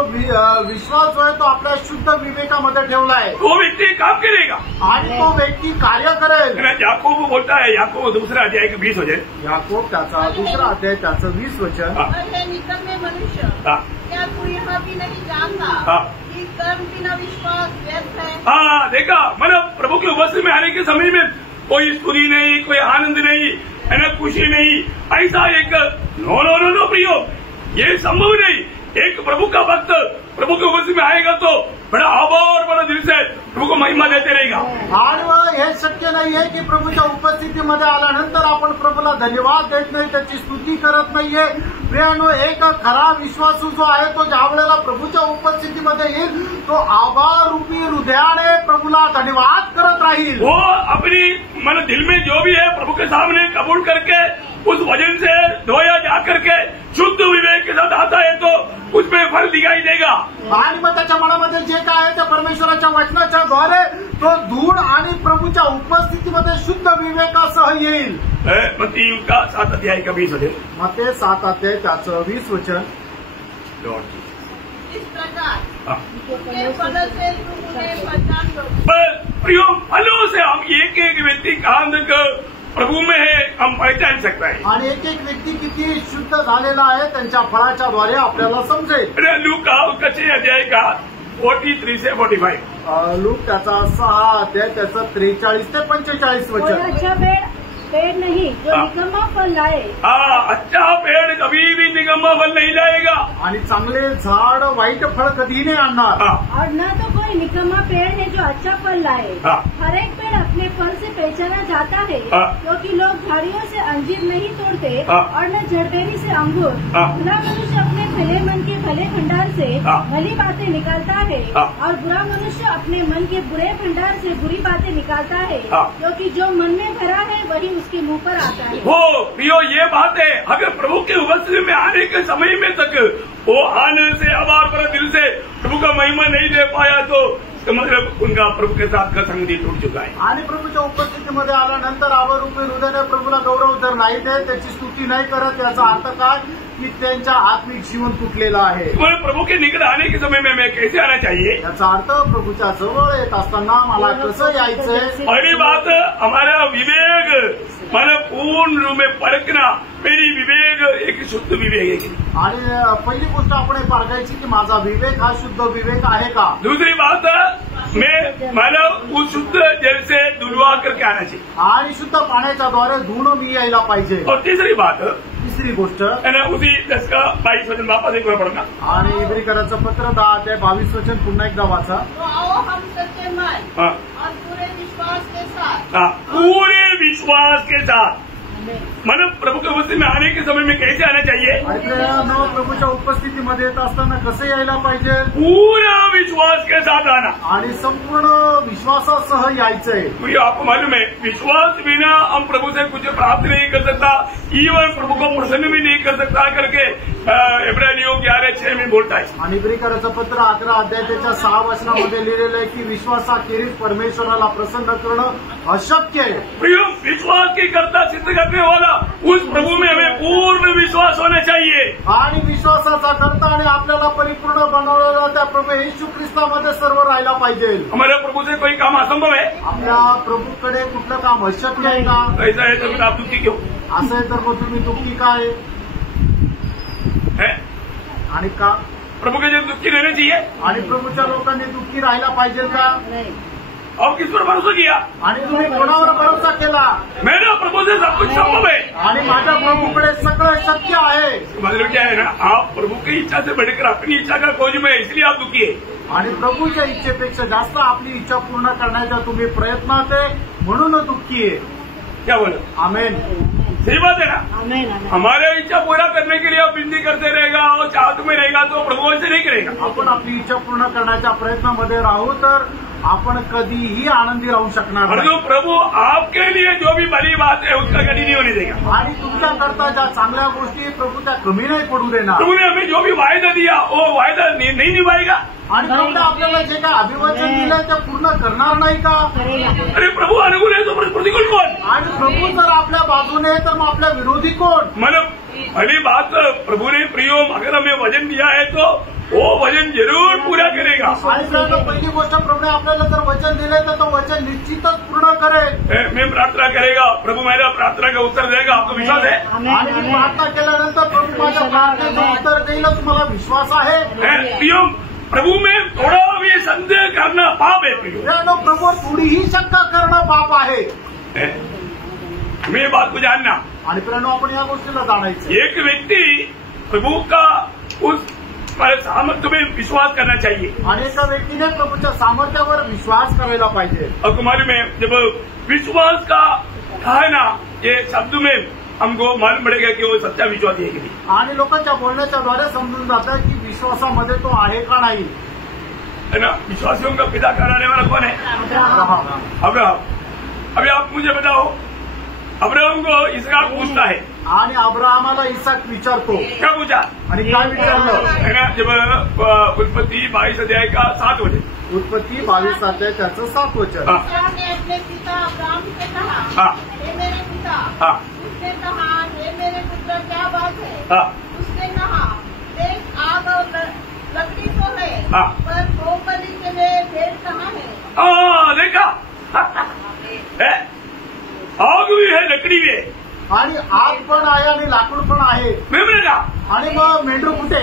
विश्वास जो आहे तो आपल्या शुद्ध विवेकामध्ये ठेवला आहे. वो व्यक्ति काम करेगा आणि तो व्यक्ती कार्य करेल. याकूब बोलता है, याकूब दूसरा अध्याय का 20 वचन. याकूब त्याचा दुसरा अध्याय त्याचं 20 वचन. निकम्मे मनुष्य क्या तू यहाँ भी नहीं जानता कि कर्म बिना विश्वास व्यर्थ है. हाँ, देखा. मतलब प्रभु की उपस्थिति में आने के समय में कोई स्तुति नहीं, कोई आनंद नहीं, है ना, खुशी नहीं, ऐसा एक नो प्रियो, ये संभव नहीं. एक प्रभु का भक्त प्रभु की उपस्थिति में आएगा तो बड़ा आभार, बड़ा दिल से प्रभु को महिमा देते रहेगा. आणि हे शक्य नाहीये की प्रभूच्या उपस्थितीमध्ये आल्यानंतर आपण प्रभूला धन्यवाद देत नाही, त्याची स्तुती करत नाहीये. प्रियानो, एक खरा विश्वासू जो आहे तो ज्या वेळेला प्रभूच्या उपस्थितीमध्ये येईल तो आभार रूपी हृदयाने प्रभूला धन्यवाद करत राहील. वो अपनी मन दिल में जो भी है प्रभु के सामने कबूल करके उस वजन से धोया जा करके शुद्ध विवेक के साथ आता है तो उसमें फल दिखाई देगा. आणि मग त्याच्या मनामध्ये जे काय आहे त्या परमेश्वराच्या वचनाच्या द्वारे तो धूळ आणि प्रभूच्या उपस्थितीमध्ये शुद्ध विवेकासह येईल. मत्ती का 7 अध्याय का 20 वचन. मत्ती 7 अध्याय त्याचं 20 वचन. इस प्रकार उनके फल से तुम उन्हें पहचान लो. प्रियो, फलों से हम एक एक व्यक्ति कहाँ तक प्रभु में है हम पहचान सकता है. आणि एक एक व्यक्ती किती शुद्ध झालेला आहे त्यांच्या फळाच्या द्वारे आपल्याला समजेल. लूका उसका 6 अध्याय का 43 से 45. लूक त्याचा 6 अध्याय त्याचं 43 ते 45 वचन. अच्छा पेड़ नहीं जो निकम्मा फल लाए. अच्छा पेड़ कभी भी निकम्मा फल नहीं लाएगा. आणि चांगले झाड वाईट फळ कधी नाही आणणार. और न तो कोई निकम्मा पेड़ है जो अच्छा फल लाए। हर एक पेड़ अपने फल से पहचाना जाता है, क्योंकि लोग झाड़ियों से अंजीर नहीं तोड़ते और न जड़बेरी से अंगूर। भला मनुष्य अपने भले मन के भले भंडार से भली बातें निकालता है, और बुरा मनुष्य अपने मन के बुरे भंडार से बुरी बातें निकालता है, क्योंकि जो मन में भरा है वही उसके मुंह पर आता है। हो प्रियो, ये बात है, अगर प्रभु के उपस्थिति में आने के समय में तक वो आने से आभार भरे दिल से प्रभु का महिमा नहीं दे पाया तो मतलब उनका प्रभू के साथ का संगती तुट चुका आहे। आणि प्रभूच्या उपस्थितीमध्ये आल्यानंतर आवरूपी हृदयाने प्रभूला गौरव जर नाही देत, त्याची स्तुती नाही करत, याचा अर्थ काय की त्यांच्या आत्मिक जीवन तुटलेलं आहे। तुम्हाला प्रभू के निकट आने के समय में मैं कैसे आना चाहिए? याचा अर्थ प्रभूच्या जवळ येत असताना मला कसं यायचंय? पहली बात, हमारा विवेक मला पूर्ण रूप में परखना, मेरी विवेक एक शुद्ध विवेक है कि नहीं? आणि पहिली गोष्ट आपण हे पारखायची की माझा विवेक हा शुद्ध विवेक आहे का? दूसरी बात, मला उस शुद्ध जल से धुलवा करके आना चाहिए, आणि शुद्ध पाण्याच्या द्वारे धुणं मी यायला पाहिजे। और तीसरी बात, तिसरी गोष्ट उसी 10 का 22 वचन वापस एक बार पढ़ना। आणि इब्रिकराचं पत्र 10:22 वचन पुन्हा एकदा वाचा। तो आओ हम सच्चे मन और पूरे विश्वास के साथ, पूरे विश्वास के साथ, मतलब प्रभु के उपस्थिति में आने के समय में कैसे आना चाहिए? प्रभूच्या उपस्थितीमध्ये येत असताना कसं यायला पाहिजे? पूरा विश्वास के साथ आना, आणि संपूर्ण विश्वासासह यायचंय। क्योंकि आपको मालूम है, विश्वास बिना हम प्रभु से कुछ प्राप्त नहीं कर सकता, इवन प्रभु को प्रसन्न भी नहीं कर सकता करके इब्रानियों 11:6 में बोलता है। आणि इब्रिकराचं पत्र 11 अध्यायाच्या 6 वचनामध्ये लिहिलेलं आहे की विश्वासाखेरीज परमेश्वराला प्रसन्न करणं अशक्य आहे। विश्वास की कर्ता सिद्ध करने वाला उस प्रभु में हमें पूर्ण विश्वास होना चाहिए। आणि विश्वासाचा कर्ता आणि आपल्याला परिपूर्ण बनवलेला त्या प्रभू येशू ख्रिस्तामध्ये सर्व राहायला पाहिजे। हमारे प्रभु से कोई काम असंभव है? आपल्या प्रभूकडे कुठलं काम अशक्य आहे का? ऐसा है तो आप दुखी क्यों? असं आहे तर मग तुम्ही दुःखी का है? आणि का? प्रभु के जन दुखी रहने चाहिए? आणि प्रभूच्या लोकांनी दुःखी राहायला पाहिजे का? और किस पर भरोसा किया? आणि तुम्ही कोणावर भरोसा केला? मेरा प्रभु से सब कुछ संभव है, आणि माझ्या प्रभूकडे सगळं शक्य आहे। मतलब क्या है ना, आप प्रभु की इच्छा से बढ़कर अपनी इच्छा का खोज में, इसलिए आप दुखी है। आणि प्रभूच्या इच्छेपेक्षा जास्त आपली इच्छा पूर्ण करण्याच्या तुम्ही प्रयत्नात आहे, म्हणून दुःखी आहे। क्या बोलो? आमेन। सही बात है ना? हमारे इच्छा पूरा करने के लिए आप विनती करते रहेगा और चाहत में रहेगा तो प्रभु ऐसे नहीं करेगा। आपण आपली इच्छा पूर्ण करण्याच्या प्रयत्नामध्ये राहू तर आपण कधीही आनंदी राहू शकणार नाही। जो प्रभु आपके लिए जो भी भली बात है उसका कभी नहीं होने देगा। आणि तुमच्या करता ज्या चांगल्या गोष्टी प्रभु त्या कमी नाही पडू देणार। प्रभु ने हमें जो भी वायदा दिया वो वायदा नहीं निभाएगा। आणि प्रभूने आपल्याला जे काय अभिवचन दिलंय ते पूर्ण करणार नाही का? अरे प्रभु अनुकूल है तो प्रतिकूल कौन? आणि प्रभू जर आपल्या बाजूने आहे तर मग आपल्या विरोधी कोण? मतलब भली बात, प्रभु ने प्रियो अगर हमें वचन दिया है तो वो वचन जरूर पूरा करेगा। आणि पहिली गोष्ट प्रभूने आपल्याला जर वचन दिले तर तो वचन निश्चितच पूर्ण करेल। मैं प्रार्थना करेगा, प्रभु मेरा प्रार्थना का उत्तर देगा, आपको विश्वास है? आणि मी प्रार्थना केल्यानंतर प्रभू माझ्या प्रार्थनेचं उत्तर देईलच, मला विश्वास आहे। प्रियो, प्रभु में थोड़ा भी संदेह करना पाप है। प्रियो, प्रभु थोडीही शंका करणं पाप आहे। मैं बात को जानना, आणि प्रियानो आपण या गोष्टीला जाणायचं। एक व्यक्ति प्रभु का उस सामर्थ्य में विश्वास करना चाहिए, आणि एका व्यक्तीने प्रभूच्या सामर्थ्यावर विश्वास करायला पाहिजे। और तुम्हारे में जब विश्वास का है ना, ये शब्द में हमको मालूम पड़ेगा कि वो सच्चा विश्वास है कि नहीं। आणि लोकांच्या बोलण्याच्या द्वारे समजून जातं की विश्वासामध्ये तो आहे का नाही, है ना। विश्वासियों का पिता कराने वाला कौन है? अब्राहम। अभी आप मुझे बताओ, अब्राहम को इसहाक पूछता है, आणि अब्राहमाला इसाक विचारतो। क्या पूछा? आणि काय विचारलं? है ना, जब उत्पत्ति 22 अध्याय का 7 वचन, उत्पत्ति 22 अध्याय त्याचं 7 वचन। ने अपने पिता अब्राहम से कहा, हे मेरे पिता। उसने कहा, हे मेरे पुत्र, क्या बात है? उसने कहा, देख आग और लकड़ी तो है, पर होमबलि के लिए भेंट कहाँ है? देखा आग भी है, लकड़ी भी है, आणि आग पण आहे आणि लाकूड पण आहे। मेमने का? आणि मग मेंढरू कुठे?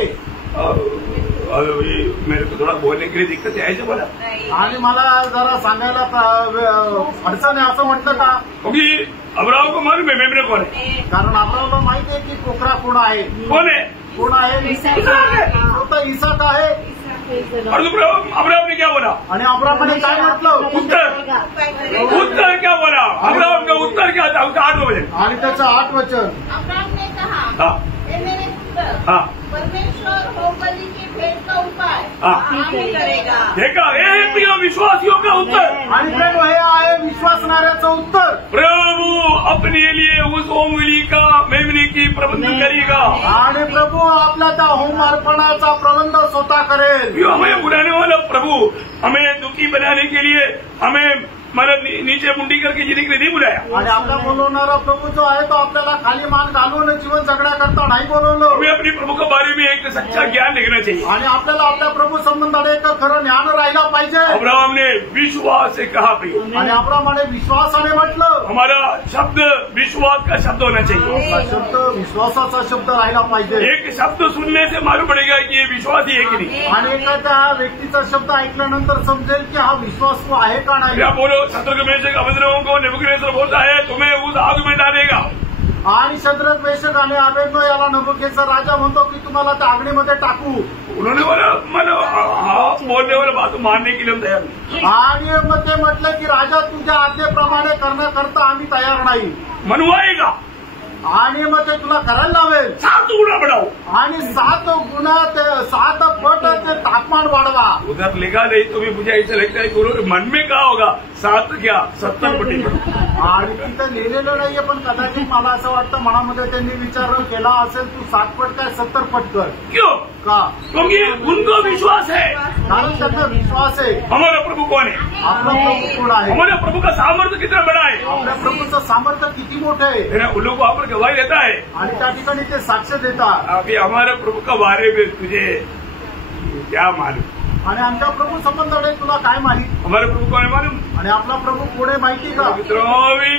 मेरे को थोड़ा बोलने के लिए दिक्कत है, ऐसे बोला। आणि मला जरा सांगायला अडचण आहे असं म्हटलं का? क्योंकि अब्राहम को मालूम है मेमने कौन है, कारण अब्राहमला माहिती आहे की कोकरा कोण आहे। कौन है? कोण आहे? स्वतः इसाक आहे। अब्राहम ने क्या बोला? आणि अब्राहमाने काय म्हटलं? उत्तर क्या बोला? अब्राहम का उत्तर क्या था? उसका 8 वचन आणि त्याचं 8 वचन. अब्राहम ने कहा, हे मेरे पुत्र, परमेश्वर होमबलि की भेंट का उपाय आम्ही करेगा. देखा, हे प्रिय विश्वासियों का उत्तर. आणि प्रभू हे आहे विश्वासणाऱ्याचं उत्तर. प्रभु अपने लिए उस होमबलि का मेमने की प्रबंध करेगा. आणि प्रभू आपल्या त्या होम अर्पणाचा प्रबंध स्वतः करेल. हमें बुलाने वाला प्रभु हमें दुखी बनाने के लिए हमें नीचे मुंडी करके जीने के लिए नहीं बुलाया. आणि आपला बोलवणारा प्रभू जो आहे तो आपल्याला खाली मान घालून जीवन जगण्याकरता नाही बोलवलं. हमें अपने प्रभु के बारे में एक सच्चा ज्ञान देखना चाहिए. आणि आपल्याला आपल्या प्रभू संबंधाने एक खरं ज्ञान राहिला पाहिजे. अब्राहम ने विश्वास से कहा प्रिय. आणि अब्राहमाने विश्वासाने म्हटलं. हमारा शब्द विश्वास का शब्द होना चाहिए. शब्द विश्वासाचा शब्द राहिला पाहिजे. एक शब्द सुनने से मालूम पड़ेगा की ये विश्वास ही है की नहीं. आणि एखाद्या व्यक्तीचा शब्द ऐकल्यानंतर समजेल की हा विश्वास आहे का नाही. बोलो शत्रु में से अबेदनगो को नेबुकदनेस्सर बोलता है तुम्हें उस आग में डालेगा. आणि शद्रक मेशक आणि अबेदनगो याला नेबुकदनेस्सर राजा म्हणतो की तुम्हाला त्या अग्नीमध्ये टाकू. उन्होंने बोला बोलने वाला बात मानने के लिए हम तैयार नहीं. आणि मग ते म्हटलं की राजा तुझ्या आज्ञेप्रमाणे करण्याकरता आम्ही तयार नाही. मनवाएगा आणि मग ते तुला करायला लावेल. 7 गुना बढ़ाओ. आणि 7 गुना 7 पट ते तापमान वाढवा. उधर लिखा नहीं तो भी मुझे ऐसा लगता है कि मन में क्या होगा 7 क्या 70 पटी. आणि तिथं लिहिलेलं नाहीये पण कदाचित मला असं वाटतं मनामध्ये त्यांनी विचार केला असेल तू 7 पट काय 70 पट कर. क्यों? का? क्योंकि उनको विश्वास है. कारण त्यांना विश्वास आहे. हमारा प्रभु कौन है? आपला प्रभू कोण आहे? हमारे प्रभु का सामर्थ्य कितना बड़ा है. आपल्या प्रभूचं सामर्थ्य किती मोठं आहे. उन लोग वहां पर गवाही देता है. आणि त्या ठिकाणी ते साक्ष देतात. अभी हमारे प्रभु का बारे में तुझे क्या मालूम. आणि आमच्या प्रभू संबंधाने तुला काय माहित. हमारे प्रभु कौन है मालूम. आणि आपला प्रभू पुढे माहिती का. मित्रों भी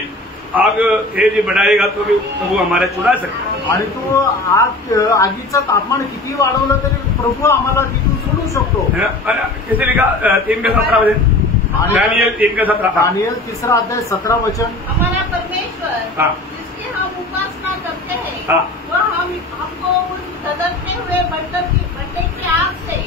आग तेज बढ़ाएगा तो भी प्रभु हमारा चुना सकता. आणि तू आगीचं तापमान किती वाढवलं तरी प्रभू आम्हाला तिथून सोडू शकतो. किती लिखा 3:17 दानिएल 3:17. दानिएल 3रा अध्याय 17 वचन. हमारा परमेश्वर जिसकी हम उपासना करते हैं वह हमको उस धधकते हुए भट्टे की आग से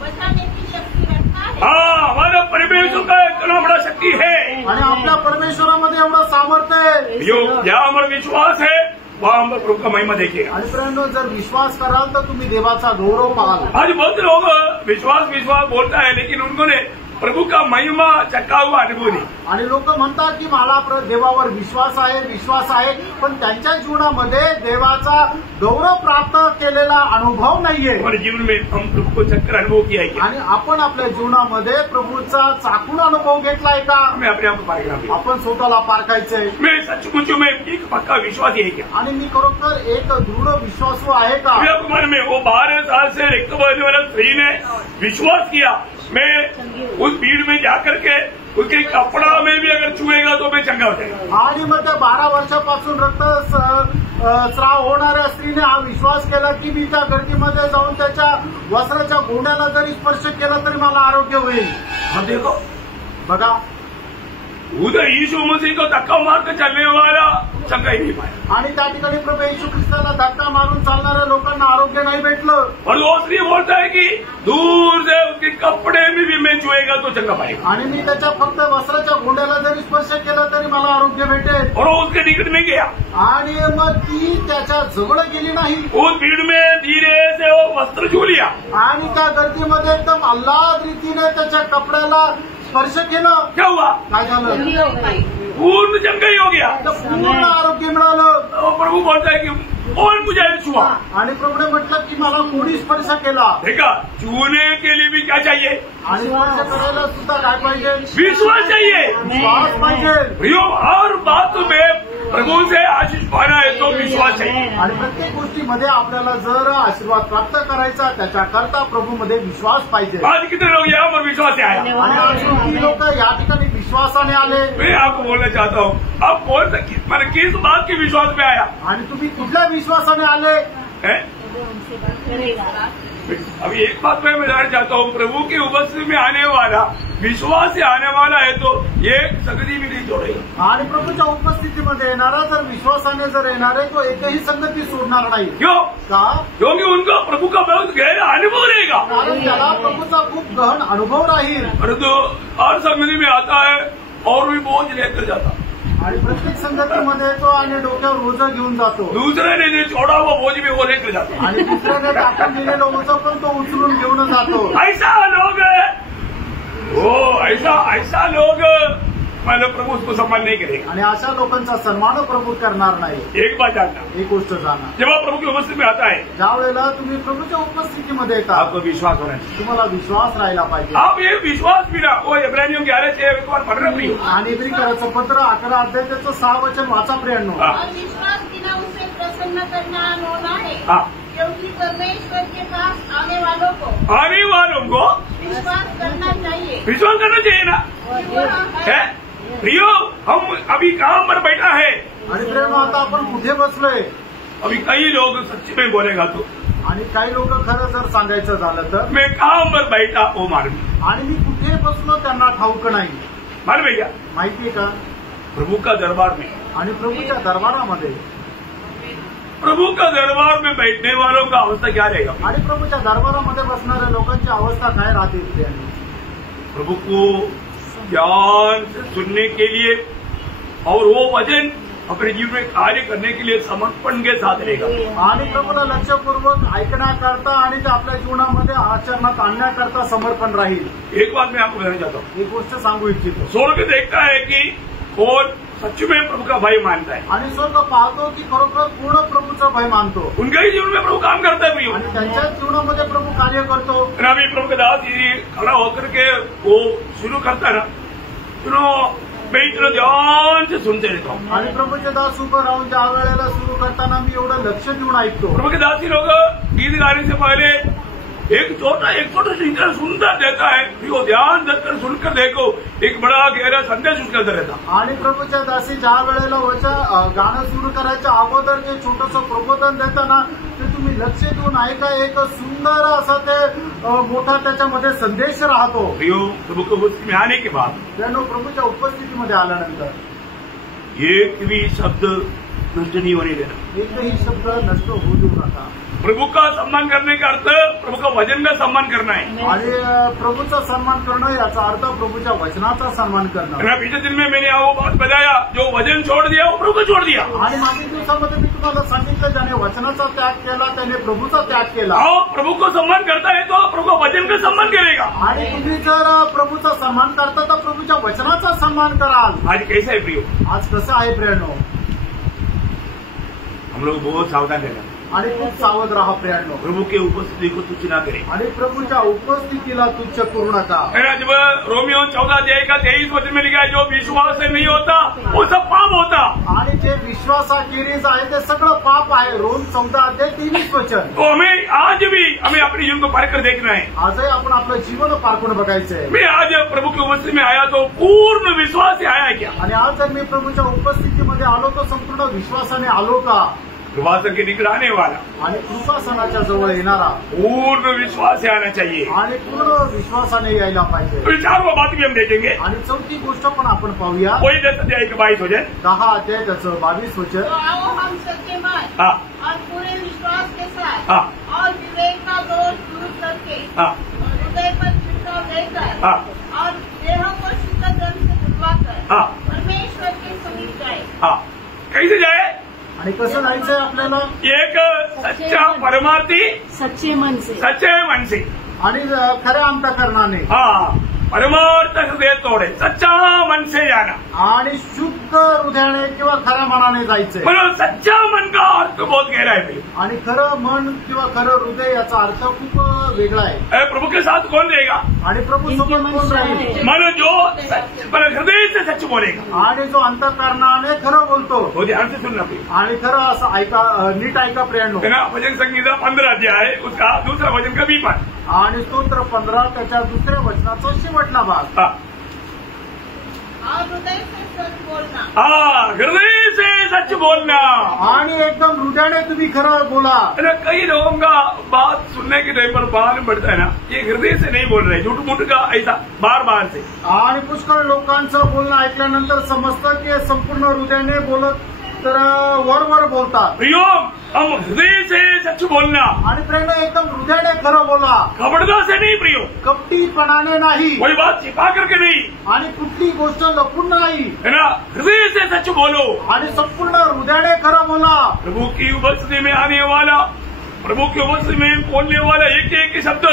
बचाने की शक्ति रखता है. हमारा परमेश्वर का इतना बड़ा शक्ती है. आणि आपल्या परमेश्वरामध्ये एवढं सामर्थ्य आहे. जहाँ हमारा विश्वास है वहाँ हम प्रभु का महिमा देखिएगा. आणि फ्रेंड जर विश्वास कराल तर तुम्ही देवाचा गौरव पाहाल. आज बहुत लोग विश्वास बोलता है लेकिन उन्होंने प्रभु का महिमा चक्का हुआ अनुभव नहीं. आणि लोक म्हणतात की मला देवावर विश्वास आहे पण त्यांच्या जीवनामध्ये देवाचा गौरव प्राप्त केलेला अनुभव नाहीये. हमारे जीवन में हम प्रभु को चक्कर अनुभव किया है. आणि आपण आपल्या जीवनामध्ये प्रभूचा चाकून अनुभव घेतलाय का. हमें अपने आप को पारखना. आपण स्वतःला पारखायचंय. मैं सचमुच में एक पक्का विश्वासी है क्या. आणि मी खरोखर एक दृढ विश्वासू आहे का. कुमार में वो 12 साल से रिक्त बहने वाला स्त्री ने विश्वास किया मैं उस भीड़ में जाकर के उसके कपड़ा में भी अगर छुएगा तो मैं चंगा हो जाएगा. आणि मग त्या 12 वर्षापासून रक्त स्राव होणाऱ्या स्त्रीने हा विश्वास केला की मी त्या गर्दीमध्ये जाऊन त्याच्या वस्त्राच्या गोंड्याला जरी स्पर्श केला तरी मला आरोग्य होईल. हम देखो बघा उधर यीशु मसीह को धक्का मारकर चलने वाला चंगा ही नहीं पाया. आणि त्या ठिकाणी प्रभू येशू ख्रिस्ताला धक्का मारून चालणाऱ्या लोकांना आरोग्य नाही भेटलं. और दूसरी बोलता है की दूर से उसके कपडे में भी मैं छुएगा तो चंगा पाएगा. आणि मी त्याच्या फक्त वस्त्राच्या गोंड्याला जरी स्पर्श केला तरी मला आरोग्य भेटेल. और उसके निकट में गया. आणि मग ती त्याच्या जवळ गेली नाही. उस भीड़ में धीरे से वो वस्त्र छू लिया. आणि त्या गर्दीमध्ये एकदम आल्हाद रीतीने त्याच्या कपड्याला स्पर्श केलं. क्या हुआ. काय झालं. पूर्ण चंगा ही हो गया. पूर्ण आरोग्य मिळालं. प्रभू बोलता है की कौन मुझे छुआ. आणि प्रभूने म्हटलं की मला कोणी स्पर्श केला. देखा छूने के लिए भी क्या चाहिए. आणि स्पर्श करायला सुद्धा काय पाहिजे. विश्वास चाहिए. विश्वास पाहिजे. हर बात में प्रभू से आशीष पाना है तो विश्वास चाहिए. आणि प्रत्येक गोष्टीमध्ये आपल्याला जर आशीर्वाद प्राप्त करायचा त्याच्याकरता प्रभूमध्ये विश्वास पाहिजे. आज किती लोग यहाँ पर विश्वास से आया. आणि आज किती लोक या ठिकाणी विश्वासाने आले. मैं आपको बोलना चाहता हूँ आप बोल सकते मैंने किस बात के विश्वास में आया. आणि तुम्ही कुठल्या विश्वासाने आले. अभी एक बात मैं बताना चाहता हूँ प्रभु की उपस्थिति में आने वाला विश्वास से आने वाला है तो एक संगती भी नहीं जोडेगा. आणि प्रभूच्या उपस्थितीमध्ये येणारा जर विश्वासाने जर येणार आहे तो एकही संगती सोडणार नाही. क्यों का? क्योंकि उनको प्रभु का बहुत गहरा अनुभव रहेगा, कारण त्याला प्रभूचा खूप गहन अनुभव राहील. परंतु हर संगति में आता है और भी बोझ लेकर जाता, आणि प्रत्येक संगतीमध्ये येतो आणि डोक्यावर ओझं घेऊन जातो. दूसरे ने जो छोड़ा हुआ बोझ भी वो लेकर जाता. आणि दुसऱ्याने टाकून दिलेलं ओझं पण तो उचलून घेऊन जातो. ऐसा लोग ऐसा लोग मतलब प्रभु उसको सम्मान नहीं करेगा. आणि अशा लोकांचा सन्मान प्रभू करणार नाही. एक बात जानना, एक गोष्ट जाणा, जब आप प्रभु की उपस्थिति में आता है ज्या वेळेला तुम्ही प्रभूच्या उपस्थितीमध्ये येता आपको विश्वास होना चाहिए. तुम्हाला विश्वास राहिला पाहिजे. आप ये विश्वास बिना वो इब्रानियों 11 एक बार पढ़ रही हो. आणि इब्रिकराचं पत्र 11 अध्याय त्याचं 6 वचन वाचा प्रियांनो. और विश्वास बिना उसे प्रसन्न करना होना है, क्योंकि परमेश्वर के पास आने वालों को विश्वास करना चाहिए ना. है प्रियो, हम अभी कहाँ पर बैठा है. आणि प्रियांनो आता आपण कुठे बसलोय. अभी कई लोग सच्ची में बोलेगा तो, आणि काही लोक खरं जर सांगायचं झालं तर मैं कहाँ पर बैठा वो मालूम. आणि मी कुठे बसलो त्यांना ठाऊक नाही. मालूम है क्या? माहितीये का? प्रभु का दरबार में, आणि प्रभूच्या दरबारामध्ये, प्रभु का दरबार में बैठने वालों का अवस्था क्या रहेगा. आणि प्रभूच्या दरबारामध्ये बसणाऱ्या लोकांची अवस्था काय राहते. प्रभु को ध्यान से सुनने के लिए और वो वचन अपने जीवन में कार्य करने के लिए समर्पण के साथ रहेगा. आणि प्रभूला लक्षपूर्वक ऐकण्याकरता आणि ते आपल्या जीवनामध्ये आचरणात आणण्याकरता समर्पण राहील. एक बात मैं आपको कहना चाहता हूँ, एक गोष्ट सांगू इच्छितो. स्वर्ग देखता है कि कौन सच में प्रभु का भय मानता है. आणि स्वर्ग पाहतो की खरोखर पूर्ण प्रभूचा भय मानतो. उनके ही जीवन में प्रभु काम करता है. प्रियो, आणि त्यांच्या जीवनामध्ये प्रभु कार्य करतो. अभी प्रभु का दास जी खड़ा होकर के वो शुरू करता ना, सुनो मैं इतना ध्यान से सुनते रहता हूँ. आणि प्रभूचे दास उभं राहून ज्या वेळेला सुरू करताना मी एवढं लक्ष देऊन ऐकतो. प्रभु के दास जी लोग गीत गाने से पहले एक छोटा इतना सुंदर देता है, वो ध्यान देकर सुनकर देखो, एक बड़ा गहरा संदेश उसके अंदर रहता. आणि प्रभूच्या दासी ज्या वेळेला गाणं सुरू करायच्या अगोदर जे छोटंसं प्रबोधन देताना ते तुम्ही लक्ष देऊन ऐका. एक सुंदर असा ते मोठा त्याच्यामध्ये संदेश राहतो. प्रभु को उपस्थिति में आने के बाद, त्यानं प्रभूच्या उपस्थितीमध्ये आल्यानंतर एक भी शब्द नष्ट नहीं होने देना. एकही शब्द नष्ट होऊ देऊ नका. प्रभु का सम्मान करने का अर्थ प्रभु का वचन का सम्मान करना है. आणि प्रभूचा सन्मान करणं याचा अर्थ प्रभूच्या वचनाचा सन्मान करणं. पिछले दिन में मैंने वो बात बताया, जो वचन छोड़ दिया वो प्रभु को छोड़ दिया. आणि मागील दिवसामध्ये मी तुम्हाला सांगितलं, ज्याने वचनाचा त्याग केला त्याने प्रभूचा त्याग केला. प्रभु को सम्मान करता है तो प्रभु का वचन का सम्मान करेगा. आणि तुम्ही जर प्रभूचा सन्मान करता तर प्रभूच्या वचनाचा सन्मान कराल. आज कैसा है प्रियो? आज कसं आहे प्रियांनो? हम लोग बहुत सावधान रहना आणि खूप सावध राहा प्रियांनो. प्रभु के उपस्थिति को तुच्छ ना करें. आणि प्रभूच्या उपस्थितीला तुच्छ करू नका. जब रोमियो 14 अध्याय का 23 वचन में लिखा है, जो विश्वास से नहीं होता वो सब पाप होता. आणि जे विश्वासाखेरीज आहे ते सगळं पाप आहे. रोम 14 अध्याय 23 वचन. तो आज भी हमें अपने जीवन को पार कर देखना है. आजही आपण आपलं जीवन पारखून बघायचंय. मैं आज प्रभु की उपस्थिति में आया तो पूर्ण विश्वास से आया क्या? आणि आज जर मी प्रभूच्या उपस्थितीमध्ये आलो तो संपूर्ण विश्वासाने आलो का? कृपासन के निकट आने वाला आणि कृपासनाच्या जवळ येणारा पूर्ण विश्वास से आना चाहिए. आणि पूर्ण विश्वासाने यायला पाहिजे. तो चारों बात भी हम देखेंगे. आणि चौथी गोष्ट पण आपण पाहूया. वही 10 अध्याय का 22 वचन, 10 अध्याय त्याचं 22 वचन. तो आओ हम सच्चे मन और पूरे विश्वास के साथ और विवेक का दोष दूर करके हृदय पर छिड़काव देकर और देहों को शुद्ध जल से धुलवाकर परमेश्वर के समीप जाए. कैसे जाए? आणि कसं जायचंय आपल्याला? एक सच्चा परमार्थी, सच्चे मन से आणि खऱ्या अंतःकरणाने, परमार्थ हृदय तोडे, सच्चा मन से जाना. आणि शुद्ध हृदयाने किंवा खऱ्या मनाने जायचंय. म्हणून सच्चा मन का अर्थ बहुत गहरा है. आणि खरं मन किंवा खरं हृदय याचा अर्थ खूप वेगळा आहे. प्रभु के साथ कौन रहेगा? आणि प्रभु सोबत कोण राहील? मन जो हृदय से सच बोलेगा. आणि जो अंतःकरणाने खरं बोलतो तो ध्यान से सुनना. आणि खरं असं ऐका, नीट ऐका प्रियांनो. भजन संगीता 15 अध्याय उसका दूसरा वचन का 20 पाठ. आणि स्तोत्र 15 त्याच्या दुसऱ्या वचनाचा शेवटला भाग. हृदय से सच बोलना. हृदय से सच बोलना. आणि एकदम हृदयाने तुम्ही खरं बोला. कई लोगों का बात सुनने के टाइम पर बाहर पड़ता है ना, ये हृदय से नहीं बोल रहे, झूठ मूठ का ऐसा बार से. आणि पुष्कळ लोकांचं बोलणं ऐकल्यानंतर समजतं की संपूर्ण हृदयाने बोलत तर वर बोलतात. प्रियो, हम हृदय से सच बोलना, आणि प्रेम एकदम हृदयाने खरं बोला, कपटता से नहीं प्रियो, कपटीपणाने नाही, कोई बात छिपा करके नहीं, आणि कुठली गोष्ट लपून नाही, है ना, हृदय से सच बोलो आणि संपूर्ण हृदयाने खरं बोला. प्रभु की उपस्थिति में आने वाला, प्रभु की उपस्थिति में बोलने वाला एक एक शब्द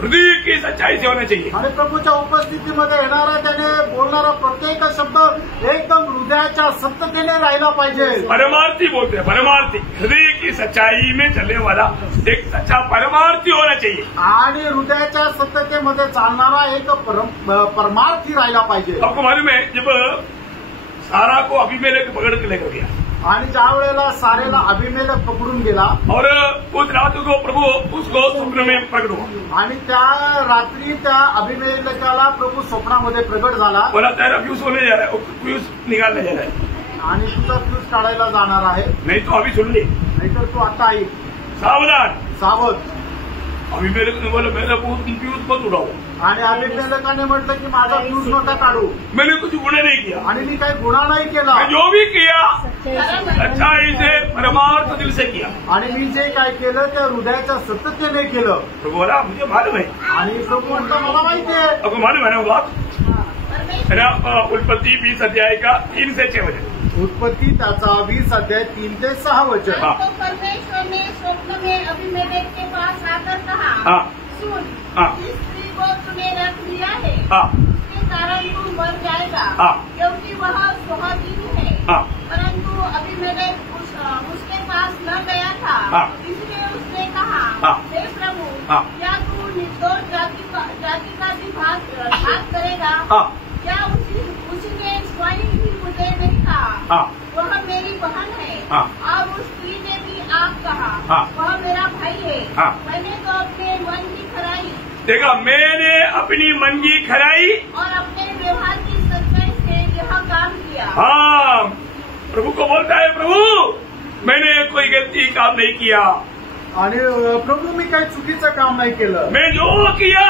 हृदय की सच्चाई से होना चाहिए. आणि प्रभूच्या उपस्थितीमध्ये येणारा त्याने बोलणारा प्रत्येक शब्द एकदम हृदयाच्या सत्यतेने राहिला पाहिजे. परमार्थी बोलते हैं, परमार्थी, हृदय की सच्चाई में चलने वाला एक सच्चा परमार्थी होना चाहिए. आणि हृदयाच्या सत्यतेमध्ये चालणारा एक परमार्थी राहिला पाहिजे. आपको मालूम है जब सारा को अभिमेलेक पकड़ के लेकर गया आणि ज्या वेळेला सारेला अभिमेलेक पकडून गेला और उस रात को प्रभु उसको स्वप्न में प्रकट हुआ आणि त्या रात्री त्या अभिमेलेकाला प्रभू स्वप्नामध्ये प्रगट झाला. बोला तेरा फ्यूज होने जा रहा है, फ्यूज निकालने जा रहा है, आणि तुझा फ्यूज काढायला जाणार आहे, नहीं तो अभी सुन ली, नाहीतर तू आता ऐक, सावधान. सावध. अभिमेलेक ने बोला मेरा फ्यूज मत उड़ाओ, आणि अभिमेलेकाने म्हटलं की माझा फ्यूज नका काढू, मैंने कुछ गुनाह नहीं किया, आणि मी काही गुन्हा नाही केला, मैं जो भी किया सच्चाई अच्छाई से परमार्थ दिल से किया. आणि मी जे काय केलं ते हृदयाच्या सत्यतेने केलं. तो बोला मुझे मालूम है, आणि प्रभू म्हटलं मला माहिती आहे. आपको मालूम है ना बात, है ना, उत्पत्ति 20 अध्याय का 3 से 6 वचन. उत्पत्ती त्याचा 20 अध्याय 3 ते 6 वचन. हाँ. तो परमेश्वर ने स्वप्न में अभिमेलेक के पास आकर कहा, हाँ. सुन, हाँ. इस स्त्री को तूने रख लिया है, हाँ. उसके कारण तू मर जाएगा, हाँ. क्योंकि वह सुहागिन है. हाँ. परंतु अभिमेलेक उसके पास न गया था, हाँ. इसलिए उसने कहा, हाँ. हे प्रभु, हाँ. क्या तू निर्दोष जाति का भी घात करेगा? हाँ. क्या उसने स्वयं ही मुझे नहीं कहा, हाँ. वह मेरी बहन है? हाँ. और उस स्त्री ने भी आप कहा, हाँ. वह मेरा भाई है. हाँ. मैंने तो अपने मन की खराई देखा, मैंने अपनी मन की खराई और अपने व्यवहार की सच्चाई से यह काम किया. हाँ, प्रभु को बोलता है प्रभु मैंने कोई गलती काम नहीं किया, आणि प्रभू मी काही चुकीचं काम नाही केलं, मैं जो किया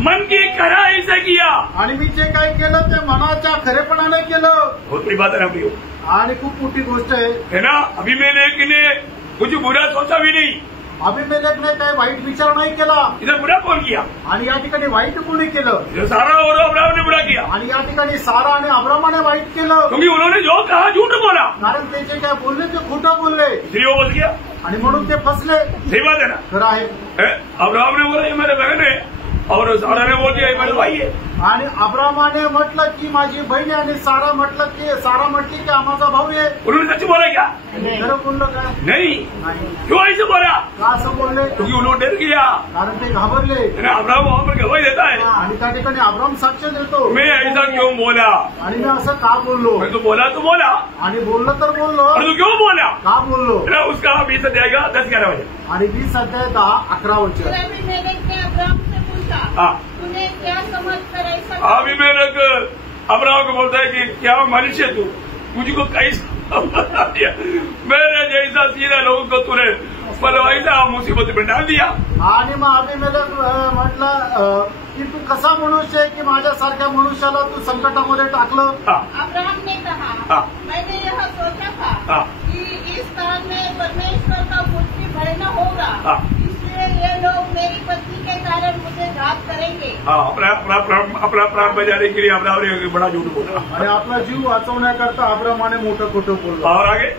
मन की खराई से किया. आणि मी जे काही केलं ते मनाच्या खरेपणाने केलं. बहुत बड़ी बात है ना प्रियो, आणि खूप मोठी गोष्ट है ना. अभिमेलेक ने कुछ बुरा सोचा भी नहीं, अभिमेलेकने काही वाईट विचार नाही केला, इधर बुरा कौन किया? आणि या ठिकाणी वाईट कोणी केलं? इधर सारा और अब्राहम ने बुरा किया, आणि या ठिकाणी सारा आणि अब्रामाने वाईट केलं. क्योंकि उन्होंने जो कहा झूठ बोला, कारण ते जे काय बोलले ते खोटं बोलले, इसलिए वो बच गया. आणि म्हणून ते फसले. सही बात है ना. खरं आहे. अब्राहम ने बोला ये मेरे बहन है, और सारा ने बोल दिया ये मेरा भाई है. आणि अब्रामाने म्हटलं की माझी बहीण आहे, आणि सारा म्हटली की आमचा भाऊ आहे. उन्होंने सच बोला क्या? खरं बोललं काय? नहीं. नाही. क्यों ऐसे बोला? का असं बोलले? क्योंकि उन्होंने डर गया. कारण ते घाबरले. अब्राहम वहां पर गवाही देता है, आणि त्या ठिकाणी अब्राम साक्ष देतो, मैं ऐसा क्यों बोला? आणि मी असं का बोललो? मैं तो बोला, आणि बोललं तर बोललो, और तू क्यों बोला? का बोललो? है ना, उसका 20 जाएगा 10-11 बजे. आणि 20 अध्याय 10-11 वचन. फिर अभिमेलेक ने अब्राम से पूछा, हाँ. तूने क्या समझ कर ऐसा? अभिमेलेक अब्राहम को बोलता है कि क्या मनुष्य तू, मुझको कैसा मेरे जैसा सीधा लोगों को तूने ऐसा मुसीबत में डाल दिया. आणि मग अभिमेलेक म्हटलं की तू कसा मनुष्य आहे की माझ्यासारख्या मनुष्याला तू संकटामध्ये टाकलं. हाँ. अब्राहम ने कहा, हाँ. मैंने यह सोचा था हाँ. कि इस काम में परमेश्वर का कुछ भी भय न होगा, हाँ. इसलिए ये लोग मेरी पत्नी के कारण मुझे घात करेंगे. हाँ, अपना प्राण बचाने के लिए अब्राहम ने बड़ा झूठ बोला. आणि आपला जीव वाचवण्याकरता अब्रामाने मोठं खोटं बोललं. और आगे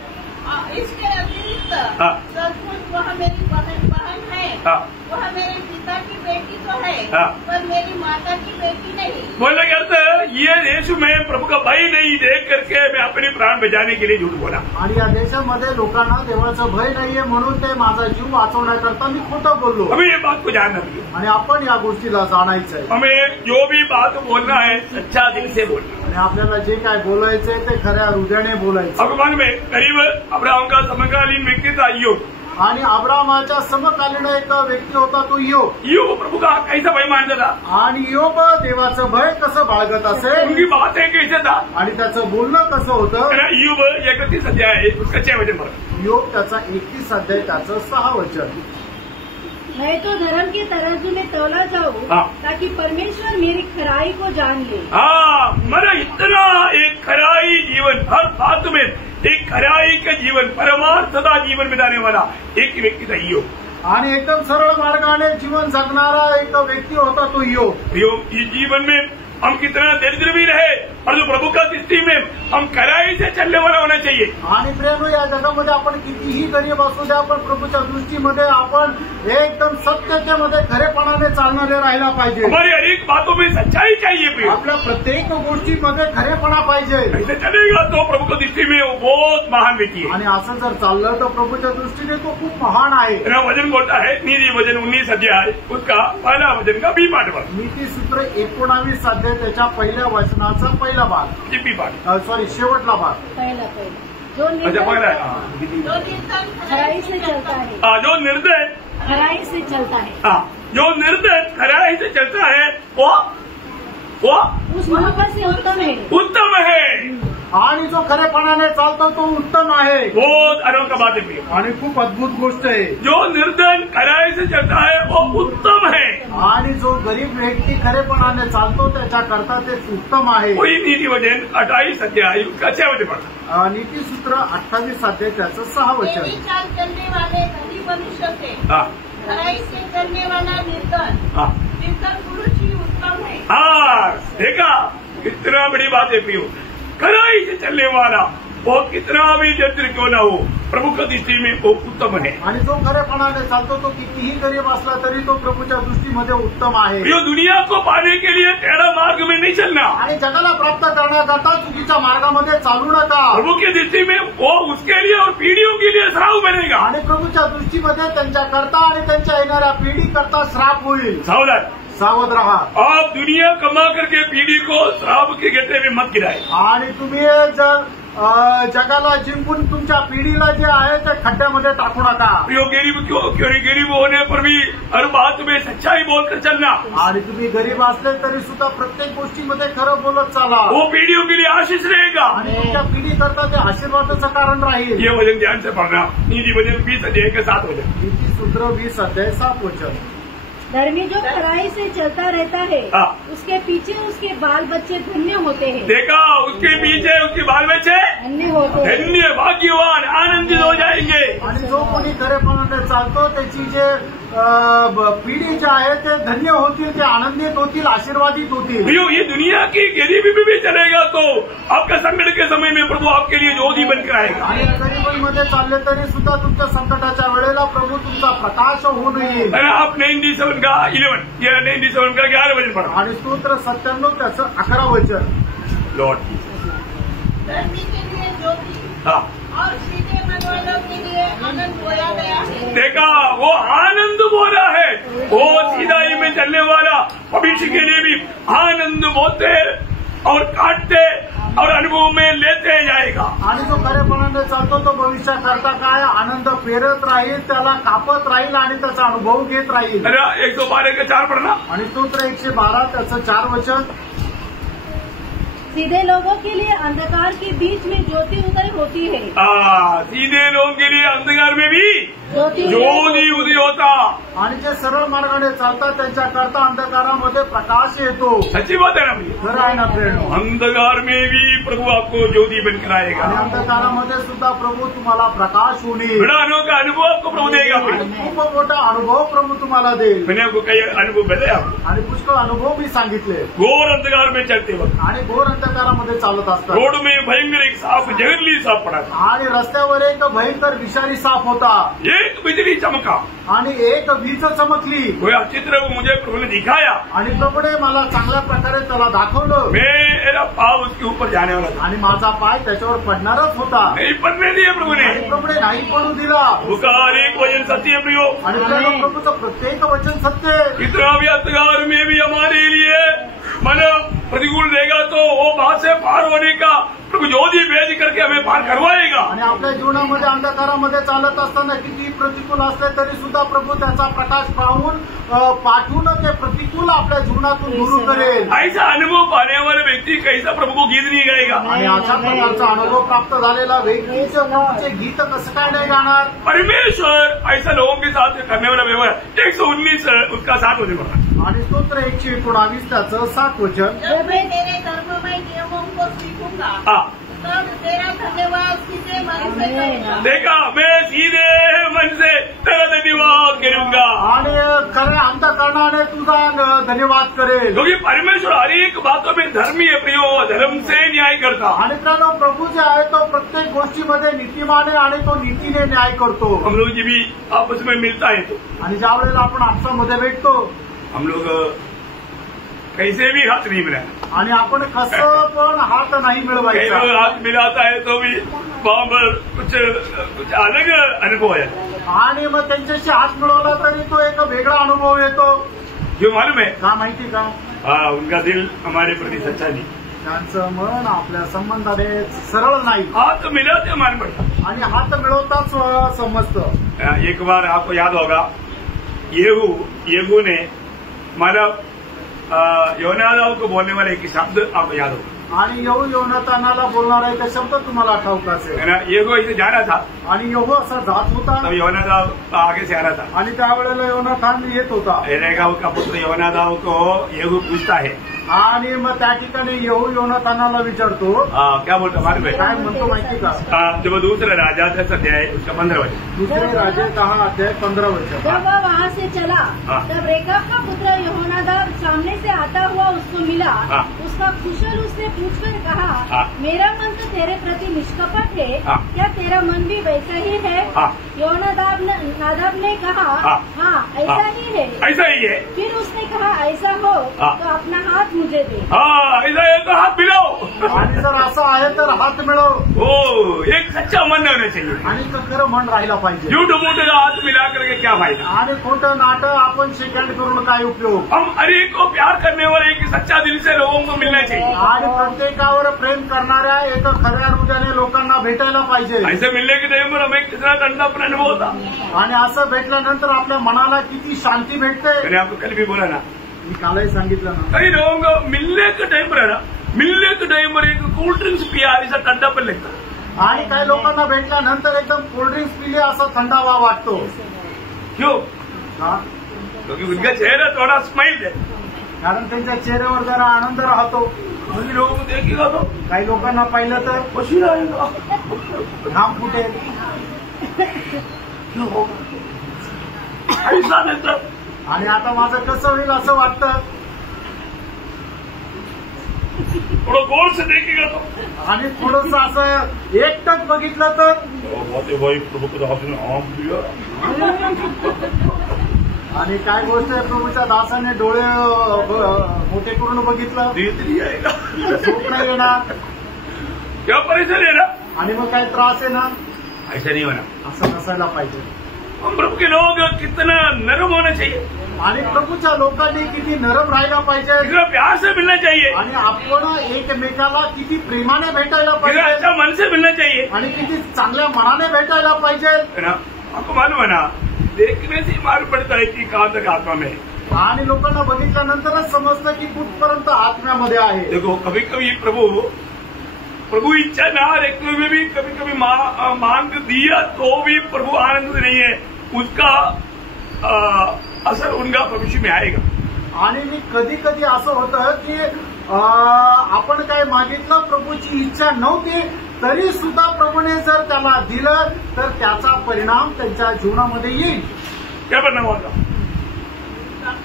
इसके अतिरिक्त हाँ. सचमुच वह मेरी बहन है. हाँ. वह मेरे पिता की बेटी तो है, हाँ. पर मेरी माता की बेटी नहीं. बोलने के अर्थ ये यीशु में प्रभु का भय नहीं देख करके मैं अपने प्राण बचाने के लिए झूठ बोला. आणि या देशामध्ये लोकांना देवाचं भय नाहीये म्हणून ते माझा जीव वाचवण्याकरता मी खोटं बोललो. हमें ये बात को जानना चाहिए. आणि आपण या गोष्टीला जाणायचं आहे. हमें जो भी बात बोलना है सच्चा दिल से बोलना. आणि आपल्याला जे काय बोलायचंय ते खऱ्या हृदयाने बोलायचं. भगवान में करीब अब्राहम का समकालीन व्यक्ति था ईयोब. आणि अब्रामाच्या समकालीन एक व्यक्ती होता तो ईयोब. ईयोब प्रभु का कैसा भय मानता था, आणि ईयोब देवाचं भय कसं बाळगत असेल, उनकी बातें कैसे था. आणि त्याचं बोलणं कसं होतं. ईयोब 31 अध्याय उसका 6 वचन पर. ईयोब त्याचा 31 अध्याय त्याचं 6 वचन. मैं तो धर्म के तराजू में तौला जाऊं, हाँ. ताकि परमेश्वर मेरी खराई को जान ले. हाँ, मेरा इतना एक खराई जीवन हर बात में एक खराई का जीवन, परमार्थता जीवन बिताने वाला एक व्यक्ति था योग। आणि एकदम सरळ मार्गाने जीवन जगणारा एक व्यक्ती होता तो योग। इस जीवन में हम कितना दरिद्र भी रहे और जो प्रभु का दृष्टि में हम खराई से चलने वाला होना चाहिए। आणि प्रेम या जगामध्ये आपण कितीही गरीब असू द्या, पण प्रभूच्या दृष्टीमध्ये आपण एकदम सत्यतेमध्ये खरेपणाने चालणारे राहायला पाहिजे। हमारी हर एक बातों में सच्चाई चाहिए प्रिय। आपल्या प्रत्येक गोष्टीमध्ये खरेपणा पाहिजे। ऐसे चलेगा तो प्रभु की दृष्टि में वो बहुत महान व्यक्ति है। आणि असं जर चाललं तर प्रभूच्या दृष्टीने तो खूप महान आहे। मेरा वचन बोलता है नीति वचन 19 अध्याय उसका पहला वचन का 20 पाठ। नीती सूत्र 19 अध्याय त्याच्या पहिल्या वचनाचा पहिला भाग, शेवटला भाग। पहला जो पहला है खराई से चलता है, जो निर्दय खराई से चलता है, जो निर्दय खराई से चलता है वो उस महापर से उत्तम है, उत्तम है। आणि जो खरेपणाने चालतो तो उत्तम आहे। बहुत अनोखा बात है प्रिय। आणि खूप अद्भुत गोष्ट आहे। जो निर्धन खराई से चलता है वो उत्तम है। आणि जो गरीब व्यक्ती खरेपणाने चालतो त्याच्याकरता ते उत्तम आहे। वही नीति वचन 28 अध्याय उसका 6 वचन पढ़ता। नीति सूत्र 28 अध्याय त्याचं 6 वचन। तेरी चाल चलने वाले धनी मनुष्य से खराई से चलने वाला निर्धन पुरुष ही उत्तम है। देखा कितना बड़ी बात है प्रियो। खराई से चलने वाला वो कितना भी दरिद्र क्यों न हो प्रभु की दृष्टि में वो उत्तम है। आणि जो खरेपणाने चालतो तो कितीही गरीब असला तरी तो प्रभूच्या दृष्टीमध्ये उत्तम आहे। प्रियो दुनिया को पाने के लिए टेढ़ा मार्ग में नहीं चलना। आणि जगाला प्राप्त करण्याकरता चुकीच्या मार्गामध्ये चालू नका। प्रभु की दृष्टि में वो उसके लिए और पीढ़ियों के लिए श्राप बनेगा। आणि प्रभूच्या दृष्टीमध्ये त्यांच्याकरता आणि त्यांच्या येणाऱ्या पिढी करता श्राप होईल। सावध रहा। आप दुनिया कमा करके पीढ़ी को श्राप के गड्ढे में मत गिराए। आणि तुम्ही जर जगाला जिंकून तुमच्या पिढीला जे आहे ते खड्ड्यामध्ये टाकू नका। प्रियो गरीब होने पर भी हर बात में सच्चाई बोलकर चलना। आणि तुम्ही गरीब असले तरी सुद्धा प्रत्येक गोष्टीमध्ये खरं बोलत चाला। वो पीढ़ियों के लिए आशीष रहेगा आणि तुमच्या पिढी करता ते आशीर्वादाचं कारण राहील। ये वचन ध्यान से पढ़ना। नीति वचन 20 अध्याय के 7 वचन। नीति सूत्र 20 अध्याय 7 वचन। धर्मी जो खराई से चलता रहता है उसके पीछे उसके बाल बच्चे धन्य होते हैं। देखा उसके पीछे उसके बाल बच्चे धन्य होते हैं, धन्य भाग्यवान आनंदित हो जाएंगे। आणि जो कोणी खरेपणाने चालतो त्याची जे पिढी जे आहे ते धन्य होतील, ते आनंदित होतील, आशीर्वादित होतील। प्रियो ये दुनिया की गरीबी भी चलेगा तो आपका संकट के समय में प्रभु आपके लिए ज्योति बनकर आएगा। आणि गरीबीमध्ये चालले तरी सुद्धा तुमच्या संकटाच्या वेळेला प्रभू तुमचा प्रकाश होऊन येईल। आप 97 का 11 या 97 का 11 वचन पढ़ा। आणि स्तोत्र 97 त्याचं 11 वचन। लॉर्ड धर्मी के लिए ज्योति और सीधे मन वालों के लिए आनंद बोया गया है। देखा वो आनंद बोला है, वो सीधाई में चलने वाला भविष्य के लिए भी आनंद बोते और काटते और अनुभव में लेते जाएगा। आणि जो खरेपणाने चालतो तो भविष्याकरता काय आनंद पेरत राहील, त्याला कापत राहील आणि त्याचा अनुभव घेत राहील। 112 का 4 पढ़ना। आणि स्तोत्र 112 त्याचं 4 वचन। सीधे लोगों के लिए अंधकार के बीच में ज्योति उदय होती है। सीधे लोगों के लिए अंधकार में भी ज्योति उदय होता। आणि जे सरळ मार्गाने चालतात त्यांच्याकरता अंधकारामध्ये प्रकाश येतो। सच्ची बात है ना भैया, खरं आहे ना प्रेरणा। अंधकार में भी प्रभु आपको ज्योति बनकर आएगा। आणि अंधकारामध्ये सुद्धा प्रभू तुम्हाला प्रकाश होईल। बड़ा अनोखा अनुभव आपको प्रभु देगा। खूप मोठा अनुभव प्रभू तुम्हाला देईल। मैंने आपको कई अनुभव बताया आपको। आणि पुष्कळ अनुभव मी सांगितले। घोर अंधकार में चलते वक्त आणि घोर अंधकारामध्ये चालत असतात। रोड में भयंकर एक सांप जहरीली सांप पड़ा आणि रस्त्यावर एक भयंकर विषारी साप होता। एक बिजली चमका आणि एक वीज चमकली। वो चित्र मुझे प्रभु ने दिखाया आणि प्रभूने मला चांगल्या प्रकारे त्याला दाखवलं। मेरा पाव उसके ऊपर जाने वाला था आणि माझा पाय त्याच्यावर पडणारच होता। नहीं पड़ने दिया प्रभु ने। आणि प्रभूने नाही पडू दिला। उसका हर एक वचन सत्य है प्रियो। आणि प्रभूचं प्रत्येक वचन सत्य आहे। इतना भी अंधकार में भी हमारे लिए मन प्रतिकूल देगा तो वो वहां से पार होने का प्रभु ज्योति भेज करके हमें पार करवाएगा। आणि आपल्या जीवनामध्ये अंधकारामध्ये चालत असताना किती प्रतिकूल असले तरी सुद्धा प्रभू त्याचा प्रकाश पाठवून ते प्रतिकूल आपल्या जीवनातून दूर करेल। ऐसा अनुभव पाने वाला व्यक्ति कैसा प्रभु को गीत नहीं गाएगा। आणि अशा प्रकारचा अनुभव प्राप्त झालेला व्यक्तीचे गीत कसं काय नाही गाणार। परमेश्वर ऐसा लोगों के साथ करने वाला व्यवहार 119 उसका 7 वचन पढ़ा। आणि स्तोत्र 119 त्याचं 7 वचन। जब मैं तेरे धर्ममय नियमों को सीखूंगा तब तेरा धन्यवाद सीधे देखा मैं सीधे मन से तेरा धन्यवाद करूंगा आणि खऱ्या अंतःकरणाने तुझा धन्यवाद करेल. क्योंकि परमेश्वर हर एक बातों में धर्मी है प्रियो, धर्म से न्याय करता. आणि त्यानं प्रभू जे आहे तो प्रत्येक गोष्टीमध्ये नीतिमान आहे आणि तो नीतीने न्याय करतो. हम लोग जी भी आपस में मिलता है तो आणि ज्या वेळेला आपण आपसामध्ये भेटतो हम लोग कैसे भी हाथ नहीं मिला आणि आपण कसं पण हात नाही कई मिळवायचा. लोग हाथ मिलाता है तो भी वहां पर कुछ अलग अनुभव है. आणि मग त्यांच्याशी हात मिळवला तरी तो एक वेगळा अनुभव येतो. जो मालूम है का माहिती का? उनका दिल हमारे प्रति सच्चा नहीं. त्यांचं मन आपल्या संबंधाने सरळ नाही हाथ मिलाते मान पड़ता. आणि हात मिळवताच समजतं. एक बार आपको याद होगा येहू ने मतलब योनादाव को बोलने वाले एक शब्द आपको याद होगा. आणि येहू योनातानाला बोलणार आहे ते शब्द तुम्हाला ठाऊक असेल. है ना. येहू इसे जा रहा था आणि येहू असा जात होता तब योनादाव आगे से आ रहा था. आणि त्यावेळेला योनातान येत होता. रेगाव का पुत्र योनादाव को येहू पूछता है आणि मग त्या ठिकाणी येहू योनातानाला विचारतो. क्या बोलता मालूम है? काय म्हणतो माहिती का? जब दूसरा राजा 10 अध्याय उसका 15 वचन. दुसरे राजे 10 अध्याय 15 वचन. जब वह वहाँ से चला तब रेकाब का पुत्र यहोनादाब सामने से आता हुआ उसको मिला. उसका कुशल उसने पूछकर कहा, मेरा मन तो तेरे प्रति निष्कपट है, क्या तेरा मन भी वैसा ही है? योनादाब ने कहा, हाँ ऐसा ही है. ऐसा ही है. फिर उसने कहा, ऐसा हो तो अपना हाथ मुझे दे. ऐसा है तो हाथ मिलाओ. आणि जर असं आहे तर हात मिळव. हो, एक सच्चा मन होना चाहिए. आणि खरं मन राहिला पाहिजे. झूठ मूठ का हाथ मिला करके क्या फायदा. आणि खोटं नाटक आपण सेकंड करून काय उपयोग. हम हर एक को प्यार करने वाले एक सच्चा दिल से लोगों को मिलना चाहिए. आणि प्रत्येकावर प्रेम करणाऱ्या एक खऱ्या हृदयाने लोकांना भेटायला पाहिजे. ऐसे मिलने के टाइम पर हमें कितना ठंडापन अनुभव होता. आणि असं भेटल्यानंतर आपल्या मनाला किती शांती भेटते. मैंने आपको कल भी बोला ना, मी कालही सांगितलं ना, कई लोगों को मिलने के टाइम पर है ना, मिलने के टाइम पर एक कोल्ड ड्रिंक्स पिया ऐसा ठंडापन लगता. आणि काही लोकांना भेटल्यानंतर एकदम कोल्ड्रिंक्स पिले असा थंडावा वाटतो. क्यों? हा? क्योंकि उनका चेहरा थोड़ा स्माइल है. कारण त्यांच्या चेहऱ्यावर जरा आनंद राहतो. कई लोगों को देखेगा तो काही लोकांना पाहिलं तर पसीना आएगा. घाम फुटेल. क्यों होगा ऐसा नहीं. आणि आता माझं कसं होईल असं वाटतं. थोड़ा गौर से देखेगा तो आणि थोडंसं असं एकटक बघितलं तर भाई प्रभु को आपने आम दिया. आणि काय गोष्ट आहे, प्रभूच्या दासाने डोळे मोठे करून बघितलं. नींद नहीं आएगा. झोप नाही येणार. क्या परेशान है ना. आणि मग काय त्रास आहे ना. ऐसा नहीं होना. असं नसायला पाहिजे. हम प्रभु के लोग कितना नरम होना चाहिए. आणि प्रभूच्या लोकांनी किती नरम राहायला पाहिजे. कितना प्यार से मिलना चाहिए. आणि आपण एकमेकाला किती प्रेमाने भेटायला कितना पाहिजे. अच्छा मन से मिलना चाहिए. आणि किती चांगल्या मनाने भेटायला पाहिजे. है ना. आपको मालूम है ना, देखने से मालूम पड़ता है कि कहाँ तक आत्मा में. आणि लोकांना बघितल्यानंतरच समजतं की कुठपर्यंत आत्म्यामध्ये आहे. देखो कभी कभी प्रभु इच्छा ना रखते हुए भी कभी कभी मांग दिया तो भी प्रभु आनंद नहीं है. उसका असर उनका भविष्य में आएगा. आणि मी कधी कधी असं होतं की आपण काय मागितलं, प्रभूची इच्छा नव्हती तरी सुद्धा प्रभूने जर त्याला दिलं तर त्याचा परिणाम त्यांच्या जीवनामध्ये येईल. क्या परिणाम होगा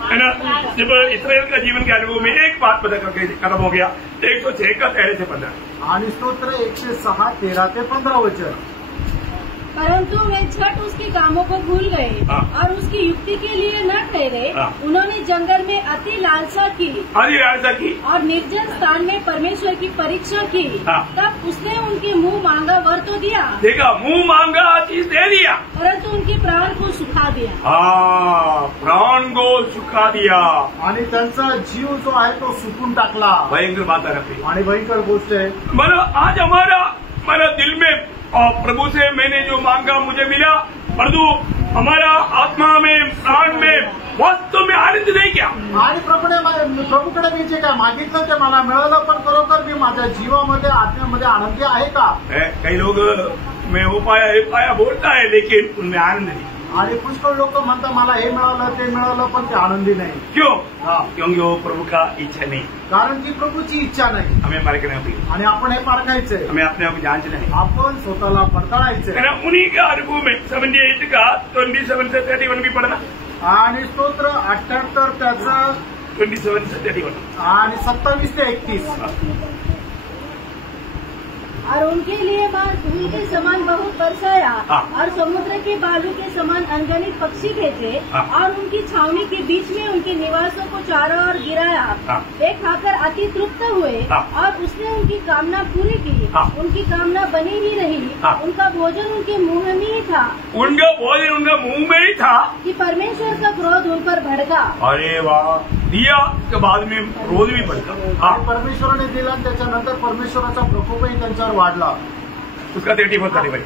है ना. जब इस्राएल का जीवन के अनुभव में एक बात पता करके खत्म हो गया. 106 का 13 से 15. आणि स्तोत्र 106 13 ते 15 वचन. परंतु वे झट उसके कामों को भूल गए और उसकी युक्ति के लिए न ठहरे. उन्होंने जंगल में अति लालसा की और निर्जन स्थान में परमेश्वर की परीक्षा की. तब उसने उनके मुंह मांगा वर तो दिया. देखा, मुंह मांगा चीज दे दिया, परंतु उनके प्राण को सुखा दिया. प्राण को सुखा दिया. आणि त्यांचा जीव जो आहे तो सुकून टाकला. भयंकर बात है. आणि भयंकर गोष्ट आहे. मतलब आज हमारा दिल में और प्रभु से मैंने जो मांगा मुझे मिला, परंतु हमारा आत्मा में प्राण में वास्तव में आनंद नहीं क्या. आणि प्रभूकडे मी जे काय मागितलं ते मला मिळालं, पण खरोखर मी माझ्या जीवामध्ये आत्म्यामध्ये आनंदी आहे का. कई लोग मैं हो पाया बोलता है लेकिन उनमें आनंद नहीं. आणि पुष्कळ लोक म्हणतात मला हे मिळालं ते मिळालं पण ते आनंदी नाही. क्यों? हा. क्योंकि वो प्रभु का इच्छा नहीं. कारण की प्रभूची इच्छा नाही. हमें परखना होगी. आणि आपण हे पारखायचंय. हमें अपने आप को जांचना है. आपण स्वतःला पडताळायचंय. उन्हीं के अनुभव में 78 का 27 से 31 भी पढ़ना. आणि स्तोत्र 78 त्याचं 27 से 31 आणि 27 ते 31. और उनके लिए वहाँ धूल के समान बहुत बरसाया और समुद्र के बालू के समान अनगिनत पक्षी भेजे और उनकी छावनी के बीच में उनके निवासों को चारों ओर गिराया. वे खाकर अति तृप्त हुए और उसने उनकी कामना पूरी की. उनकी कामना बनी ही रही. उनका भोजन उनके मुंह में ही था. उनका भोजन उनका मुंह में ही था कि परमेश्वर का क्रोध उन पर भड़का. अरे वाह. दिया के बाद में क्रोध भी भड़का. परमेश्वराने दिला आणि त्याच्यानंतर परमेश्वराचा प्रकोपही त्यांच्यावर वाढला. उसका 31 भाई.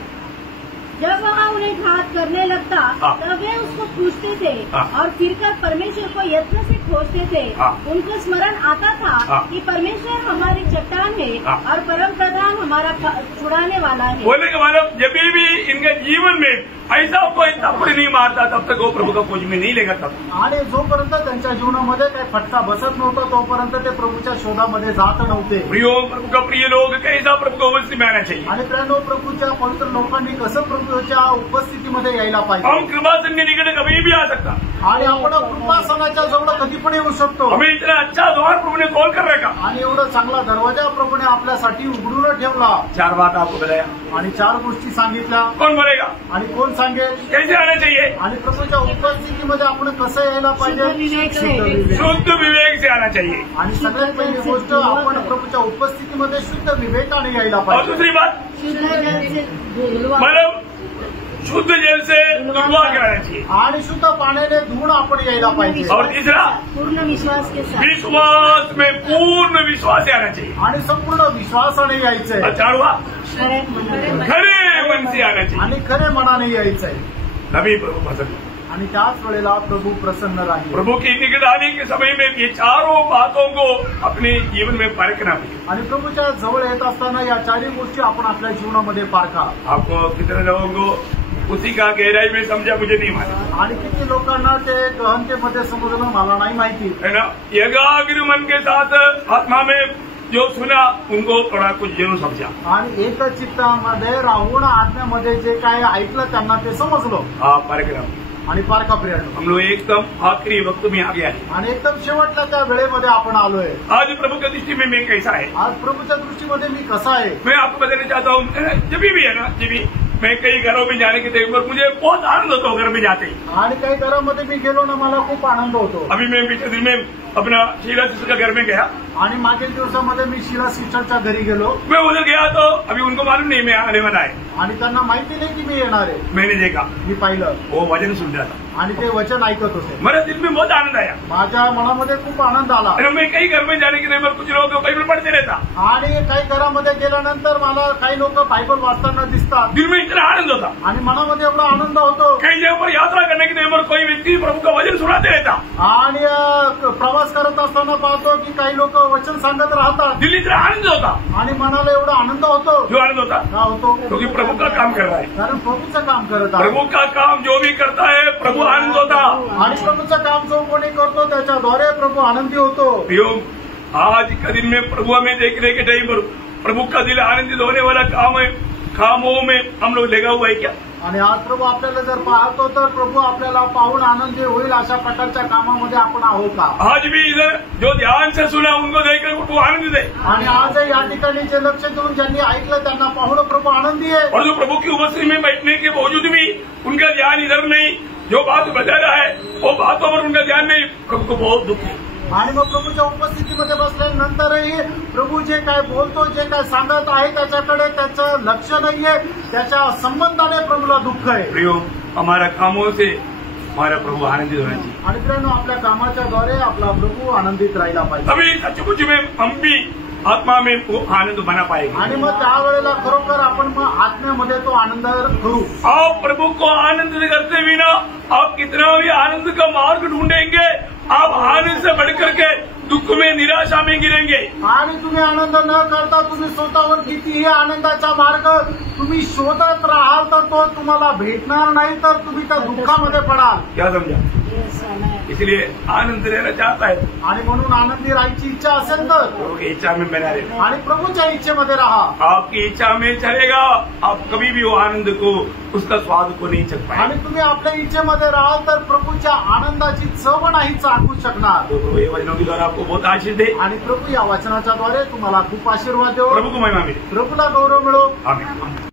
जब वहाँ उन्हें घात करने लगता तब वे उसको पूछते थे और फिरकर परमेश्वर को यत्न से खोजते थे. उनको स्मरण आता था कि परमेश्वर हमारी चट्टान है और परम प्रधान हमारा छुड़ाने वाला है. बोलने का मतलब जब भी इनके जीवन में ऐसा कोई थप्पड़ नहीं मारता तब तक वो प्रभु का खोज में नहीं लेगा. तब आणि जोपर्यंत त्यांच्या जीवनामध्ये काही फटका बसत नव्हता तोपर्यंत ते प्रभूच्या शोधामध्ये जात नव्हते. प्रियो प्रभु का प्रिय लोग कैसा प्रभु को उपस्थित में आना चाहिए. आणि प्रिय प्रभूच्या पवित्र लोकांनी कसं प्रभूच्या उपस्थितीमध्ये यायला पाहिजे. हम कृपा संघ के निकट कभी भी आ सकता. आणि आपण कृपासनाच्या जवळ कधी पण येऊ शकतो. हमें इतना अच्छा द्वार प्रभु ने खोल कर रखा. आणि एवढा चांगला दरवाजा प्रभूने आपल्यासाठी उघडून ठेवला. 4 बात आपको बताया आणि 4 गोष्टी सांगितल्या. कौन बोलेगा? आणि कोण सांगेल कैसे आना चाहिए? आणि प्रभूच्या उपस्थितीमध्ये आपण कसं यायला पाहिजे. शुद्ध विवेक से आना चाहिए. आणि सगळ्यात पहिली गोष्ट आपण प्रभूच्या उपस्थितीमध्ये शुद्ध विवेकाने यायला और पाहिजे. दूसरी बात मतलब शुद्ध जल से धुलवा कराना चाहिए. आणि शुद्ध पाण्याने धुवून आपण यायला पाहिजे. और तीसरा पूर्ण विश्वास के साथ विश्वास में पूर्ण विश्वास से आना चाहिए. आणि संपूर्ण विश्वासाने यायचंय. और 4वां खरे मन खरे मन से आना चाहिए. आणि खरे मनाने यायचंय. तभी प्रभु पसंद. आणि त्याच वेळेला प्रभू प्रसन्न राहील. प्रभु की निकट आने के समय में ये चारों बातों को अपने जीवन में परखना चाहिए. आणि प्रभूच्या जवळ येत असताना या 4 गोष्टी आपण आपल्या जीवनामध्ये पारखा. आपको कितने लोगों को उसी का गहराई में समझा मुझे नहीं मालूम. आणि किती लोकांना ते गहनतेमध्ये समजणं मला नाही माहिती. है ना. एकाग्र मन के साथ आत्मा में जो सुना उनको थोड़ा कुछ जरूर समझा. आणि एक चित्तामध्ये राहून आत्म्यामध्ये जे काय ऐकलं त्यांना ते समजलं. हाँ परखना. आणि पारखा प्रिय हम लोग एकदम आखिरी वक्त में आ गया है. आणि एकदम शेवटच्या त्या वेळेमध्ये आपण आलोय. आज प्रभु की दृष्टि में मैं कैसा है? आज प्रभूच्या दृष्टीमध्ये मी कसा आहे. मैं आपको बताना चाहता हूँ. जब भी है ना जब भी मैं कई घरों में जाने के टाइम पर मुझे बहुत आनंद होता है घर में जाते ही. आणि काही घरामध्ये मी गेलो ना मला खूप आनंद होतो. अभी मैं पिछले दिन में अपना शीला सिस्टर का घर में गया. आणि मागील दिवसामध्ये मी शीला सिस्टरच्या घरी गेलो. मैं उधर गया तो अभी उनको मालूम नहीं मैं आने वाला है. आणि त्यांना माहिती नाही की मी येणार आहे. मैंने देखा मी पाहिलं वो वचन सुन रहा था. आणि ते वचन ऐकत होते. मेरे दिल में बहुत आनंद आया. माझ्या मनामध्ये खूप आनंद आला. मैं कई घर में जाने के टाइम पर कुछ लोग बाइबल पढ़ते रहता. आणि काही घरामध्ये गेल्यानंतर मला काही लोक बायबल वाचताना दिसतात. दिल में इतना आनंद होता. आणि मनामध्ये एवढा आनंद होतो. कई जगह पर यात्रा करने के टाइम पर कोई व्यक्ति प्रभु का वचन सुनाते रहता. आणि प्रवास करत असताना पाहतो की काही लोक वचन सांगत राहतात. दिल इतना आनंद होता. आणि मनाला एवढा आनंद होतो. जो आनंद होता का होतो. क्योंकि प्रभु का काम कर रहा है. कारण प्रभूचं काम करत आहे. प्रभु का काम जो भी करता है प्रभु आनंद होता. आणि प्रभूचं काम जो कोणी करतो त्याच्याद्वारे प्रभू आनंदी होतो. आज का दिन में प्रभु हमें देखने के टाइम पर प्रभु का दिल आनंदित होने वाला काम है. कामों में हम लोग लगा हुआ है क्या? आणि आज प्रभू आपल्याला जर पाहतो तर प्रभू आपल्याला पाहून आनंदी होईल अशा प्रकारच्या कामामध्ये आपण आहोत का? आज भी इधर जो ध्यान से सुना उनको देखकर प्रभु आनंदित है. आणि आज या ठिकाणी जे लक्ष देऊन ज्यांनी ऐकलं त्यांना पाहून प्रभू आनंदी आहे. और जो प्रभु की उपस्थिति में बैठने के बावजूद भी उनका ध्यान इधर नहीं, जो बात बता रहा है वो बातों पर उनका ध्यान नहीं, प्रभु को बहुत दुख है. आणि मग प्रभूच्या उपस्थितीमध्ये बसल्यानंतरही प्रभू जे काय बोलतो जे काय सांगत आहे त्याच्याकडे त्याचं लक्ष नाहीये. त्याच्या संबंधाने प्रभूला दुःख आहे. प्रियो हमारा कामों से हमारा प्रभु आनंदित होना चाहिए. आणि प्रियांनो आपल्या कामाच्या द्वारे आपला प्रभू आनंदित राहिला पाहिजे. तभी सचमुच में हम भी आत्मा में वो आनंद बना पाएंगे. आणि मग त्यावेळेला खरोखर आपण मग आत्म्यामध्ये तो आनंद करू. आप प्रभु को आनंदित करते बिना आप कितना भी आनंद का मार्ग ढूंढेंगे आप आनंद से बढ़कर के दुख में निराशा में गिरेंगे। आणि तुम्ही आनंद न करता तुम्ही स्वतःवर कितीही आनंदाचा मार्ग तुम्ही शोधत राहाल तर तो तुम्हाला भेटणार नाही, तर तुम्ही त्या दुःखामध्ये पडाल। क्या समझा? इसलिए आनंद रहना चाहता है आणि म्हणून आनंदी राहायची इच्छा असेल तर प्रभु की इच्छा में बना रहे। आणि प्रभूच्या इच्छेमध्ये राहा। आपकी इच्छा में चलेगा, आप कभी भी वो आनंद को, उसका स्वाद को नहीं चख पाए। आणि तुम्ही आपल्या इच्छेमध्ये राहाल तर प्रभूच्या आनंदाची चव नाही चाखू शकणार। तो प्रभु ये वचनों के द्वारा आपको बहुत आशीष दे। आणि प्रभू या वचनाच्या द्वारे तुम्हाला खूप आशीर्वाद देऊ। प्रभु को महिमा मिले। प्रभूला गौरव मिळो। आमीन।